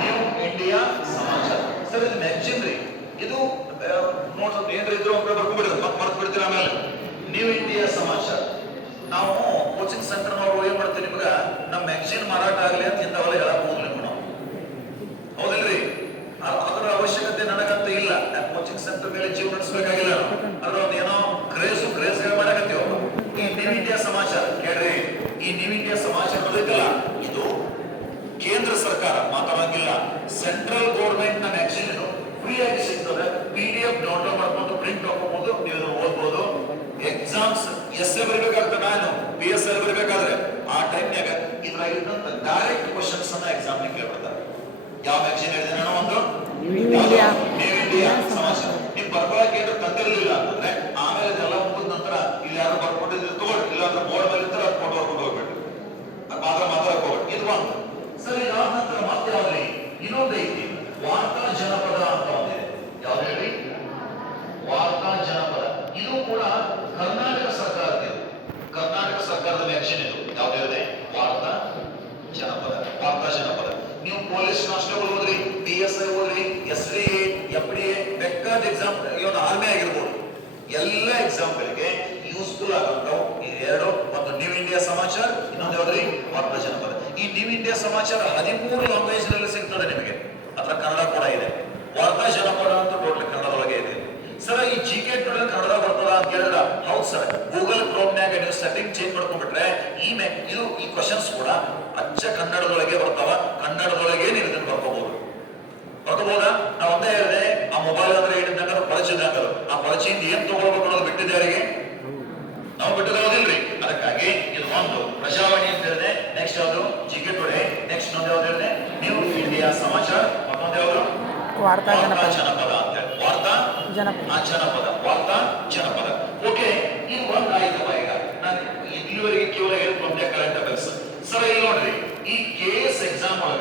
ನ್ಯೂ ಇಂಡಿಯಾ ಸಮಾಚಾರ ಸರ್, ಇದು ಮ್ಯಾಗಝಿನ್ ರೀ. ಇದು ನೋಡ್ರಿ, ಏನ್ರಿ ಇದ್ರು ಒಬ್ಬರು ಬರ್ಕೊಂಡ್ಬಿಡಿದ್ರು, ಮರ್ತು ಬಿಡ್ತೀರ. ಆಮೇಲೆ ನ್ಯೂ ಇಂಡಿಯಾ ಸಮಾಚಾರ. ನಾವು ಕೋಚಿಂಗ್ ಸೆಂಟರ್ನವರು ಏನ್ ಮಾಡ್ತೀವಿ, ನಿಮ್ಗ ನಮ್ಮ ಮ್ಯಾಗಝಿನ್ ಮಾರಾಟ ಆಗಲಿ ಅಂತ ಇಂಥವೆಲ್ಲ ಹೇಳಕ್ ಹೋಗ್ಲಿ ನಾವು, ಹೌದಿಲ್ರಿ? ಅದರ ಅವಶ್ಯಕತೆ ನನಗಂತ ಇಲ್ಲ. ಕೋಚಿಂಗ್ ಸೆಂಟರ್ ಮೇಲೆ ಜೀವ ನಡೆಸಬೇಕಾಗಿಲ್ಲ. ಅದ್ರ ಒಂದು ಏನೋ ಕ್ರೇಜ್ ಮಾಡಕತ್ತೀವ. ಈ ನ್ಯೂ ಇಂಡಿಯಾ ಸಮಾಚಾರ ಕೇಳ್ರಿ. ಈ ನ್ಯೂ ಇಂಡಿಯಾ ಸಮಾಚಾರ ಐತಲ್ಲ, ಇದು ಕೇಂದ್ರ ಸರ್ಕಾರ, ಮಾತಾಡಂಗಿಲ್ಲ, ಸೆಂಟ್ರಲ್ ಗೌರ್ಮೆಂಟ್ ನ ಮ್ಯಾಗಝಿನ್. ಇದು ಫ್ರೀ ಆಗಿ ಸಿಗ್ತದೆ. PDF ಡೌನ್ಲೋಡ್ ಮಾಡ್ಕೊಂಡು ಪ್ರಿಂಟ್ ಹಾಕೋಬಹುದು, ನೀವು ಓದ್ಬೋದು. ಎಕ್ಸಾಮ್ಸ್ SA ಬರಬೇಕಾಗ್ತದೆ, ನಾನು PSL ಬರಬೇಕಾದ್ರೆ ಆ ಟೈಮ್ನಾಗ ಇದ್ರಾಗಿದ್ದಂತ ಡೈರೆಕ್ಟ್ ಕ್ವಶನ್ಸ್ ಅನ್ನ ಎಕ್ಸಾಮ್ ಕೇಳ್ಬಿಡ್ತಾರೆ. ಯಾವ ಮ್ಯಾಗಝಿನ್ ಹೇಳಿದೆ ನಾನು? ಒಂದು ನ್ಯೂ ಇಂಡಿಯಾ ಸಮಾಚಾರ. ನಿಮ್ ಬರ್ಕೊಳಕ್ಕೆ ಏನಾದ್ರು ತಂದಿರಲಿಲ್ಲ ಅಂತಂದ್ರೆ ಆಮೇಲೆ ಇದೆಲ್ಲ ಮುಗಿದ ನಂತರ ಇಲ್ಲಿ ಯಾರು ಬರ್ಕೊಟ್ಟಿದ್ರೆ ತಗೊಳ್ಳಿ, ಇಲ್ಲಾಂದ್ರೆ ಬೋರ್ಡ್ ಮೇಲೆ ಇದ್ರೆ ಅದು ಕೊಂಡು ಹೋಗ್ಬಿಟ್ಟು ಮಾತಾಡಕ್ ಹೋಗ್ಬಿಟ್ಟು. ಇದು ಒಂದು ಸರ್. ಇದಾದ ನಂತರ ಮತ್ತೆ ಯಾವ್ದ್ರಿ? ಇನ್ನೊಂದು ಐತಿ, ವಾರ್ತಾ ಜನಪದ ಅಂತ ಒಂದಿದೆ. ಯಾವ್ದು ಹೇಳಿ? ವಾರ್ತಾ ಜನಪದ. ಇದು ಕೂಡ ಕರ್ನಾಟಕ ಸರ್ಕಾರದ ಮ್ಯಾಗಝಿನ್. ಇದು ಯಾವ್ದು ಹೇಳಿದೆ? ವಾರ್ತಾ ಜನಪದ. ನೀವು ಪೊಲೀಸ್ ಕಾನ್ಸ್ಟೇಬಲ್ ಓದ್ರಿ, PSI ಓದ್ರಿ, SDA, FDA, ಬೇಕಾದ ಎಕ್ಸಾಮ್, ಇವತ್ತು ಆರ್ಮಿ ಆಗಿರ್ಬೋದು, ಎಲ್ಲ ಎಕ್ಸಾಮ್ಗಳಿಗೆ ಯೂಸ್ಫುಲ್ ಆಗಂತಾವ್ ಈ ಎರಡು. ಒಂದು ನ್ಯೂ ಇಂಡಿಯಾ ಸಮಾಚಾರ, ಇನ್ನೊಂದು ಯಾವ್ದ್ರಿ? ವಾರ್ತಾ ಜನಪದ. ಈ ನ್ಯೂ ಇಂಡಿಯಾ ಸಮಾಚಾರ 13 ಲ್ಯಾಂಗ್ವೇಜ್ ನಲ್ಲಿ ಸಿಗ್ತದೆ ನಿಮಗೆ. ಅದ್ರ ಕನ್ನಡ ಕೂಡ ಇದೆ. ವಾರ್ತಾ ಜನಪದ ಅಂತ ಟೋಟಲ್ ಕನ್ನಡದೊಳಗೆ ಇದೆ. ಸರ್, ಈ GK ಟುಡೇ ಕನ್ನಡ ಬರ್ತದ ಅಂತ ಹೇಳಿದ್ರ ಹೌದು ಸರ್. ಗೂಗಲ್ ಕ್ರೋಮ್ನಾಗ ನೀವು ಸೆಟ್ಟಿಂಗ್ ಚೇಂಜ್ ಮಾಡ್ಕೊಂಡ್ಬಿಟ್ರೆ ಈ ಕ್ವಶನ್ಸ್ ಕೂಡ ಅಚ್ಚ ಕನ್ನಡದೊಳಗೆ ಬರ್ತಾವ. ಕನ್ನಡದೊಳಗೆ ನೀವು ಇದನ್ನು ಬರ್ಕೋಬಹುದು. ಒಂದು ಪ್ರಜಾವಾಣಿ ಅಂತ ಹೇಳಿದೆ, ನೆಕ್ಸ್ಟ್ ಯಾವುದು ಜಿಕೆ ಟುಡೇ, ನೆಕ್ಸ್ಟ್ ಇನ್ನೊಂದು ಯಾವ್ದು ಹೇಳಿದೆ ನ್ಯೂ ಇಂಡಿಯಾ ಸಮಾಚಾರ, ಮತ್ತೊಂದು ಯಾವುದು ವಾರ್ತಾ ಜನಪದ ಅಂತ ಹೇಳಿ. ವಾರ್ತಾ ಜನಪದ, ವಾರ್ತಾ ಜನಪದ. ಓಕೆ, ಇದು ಒಂದು ಆಯ್ತಪ್ಪ. ಈಗ ನಾನು ಇಲ್ಲಿವರೆಗೆ ಕೇವಲ ಹೇಳಿದ ಒಂದೇ ಕರೆಂಟ್ ಅಫೇರ್ಸ್. ಸರ್ ಈಗ ನೋಡ್ರಿ, ಈ KS ಎಕ್ಸಾಮ್ ಒಳಗ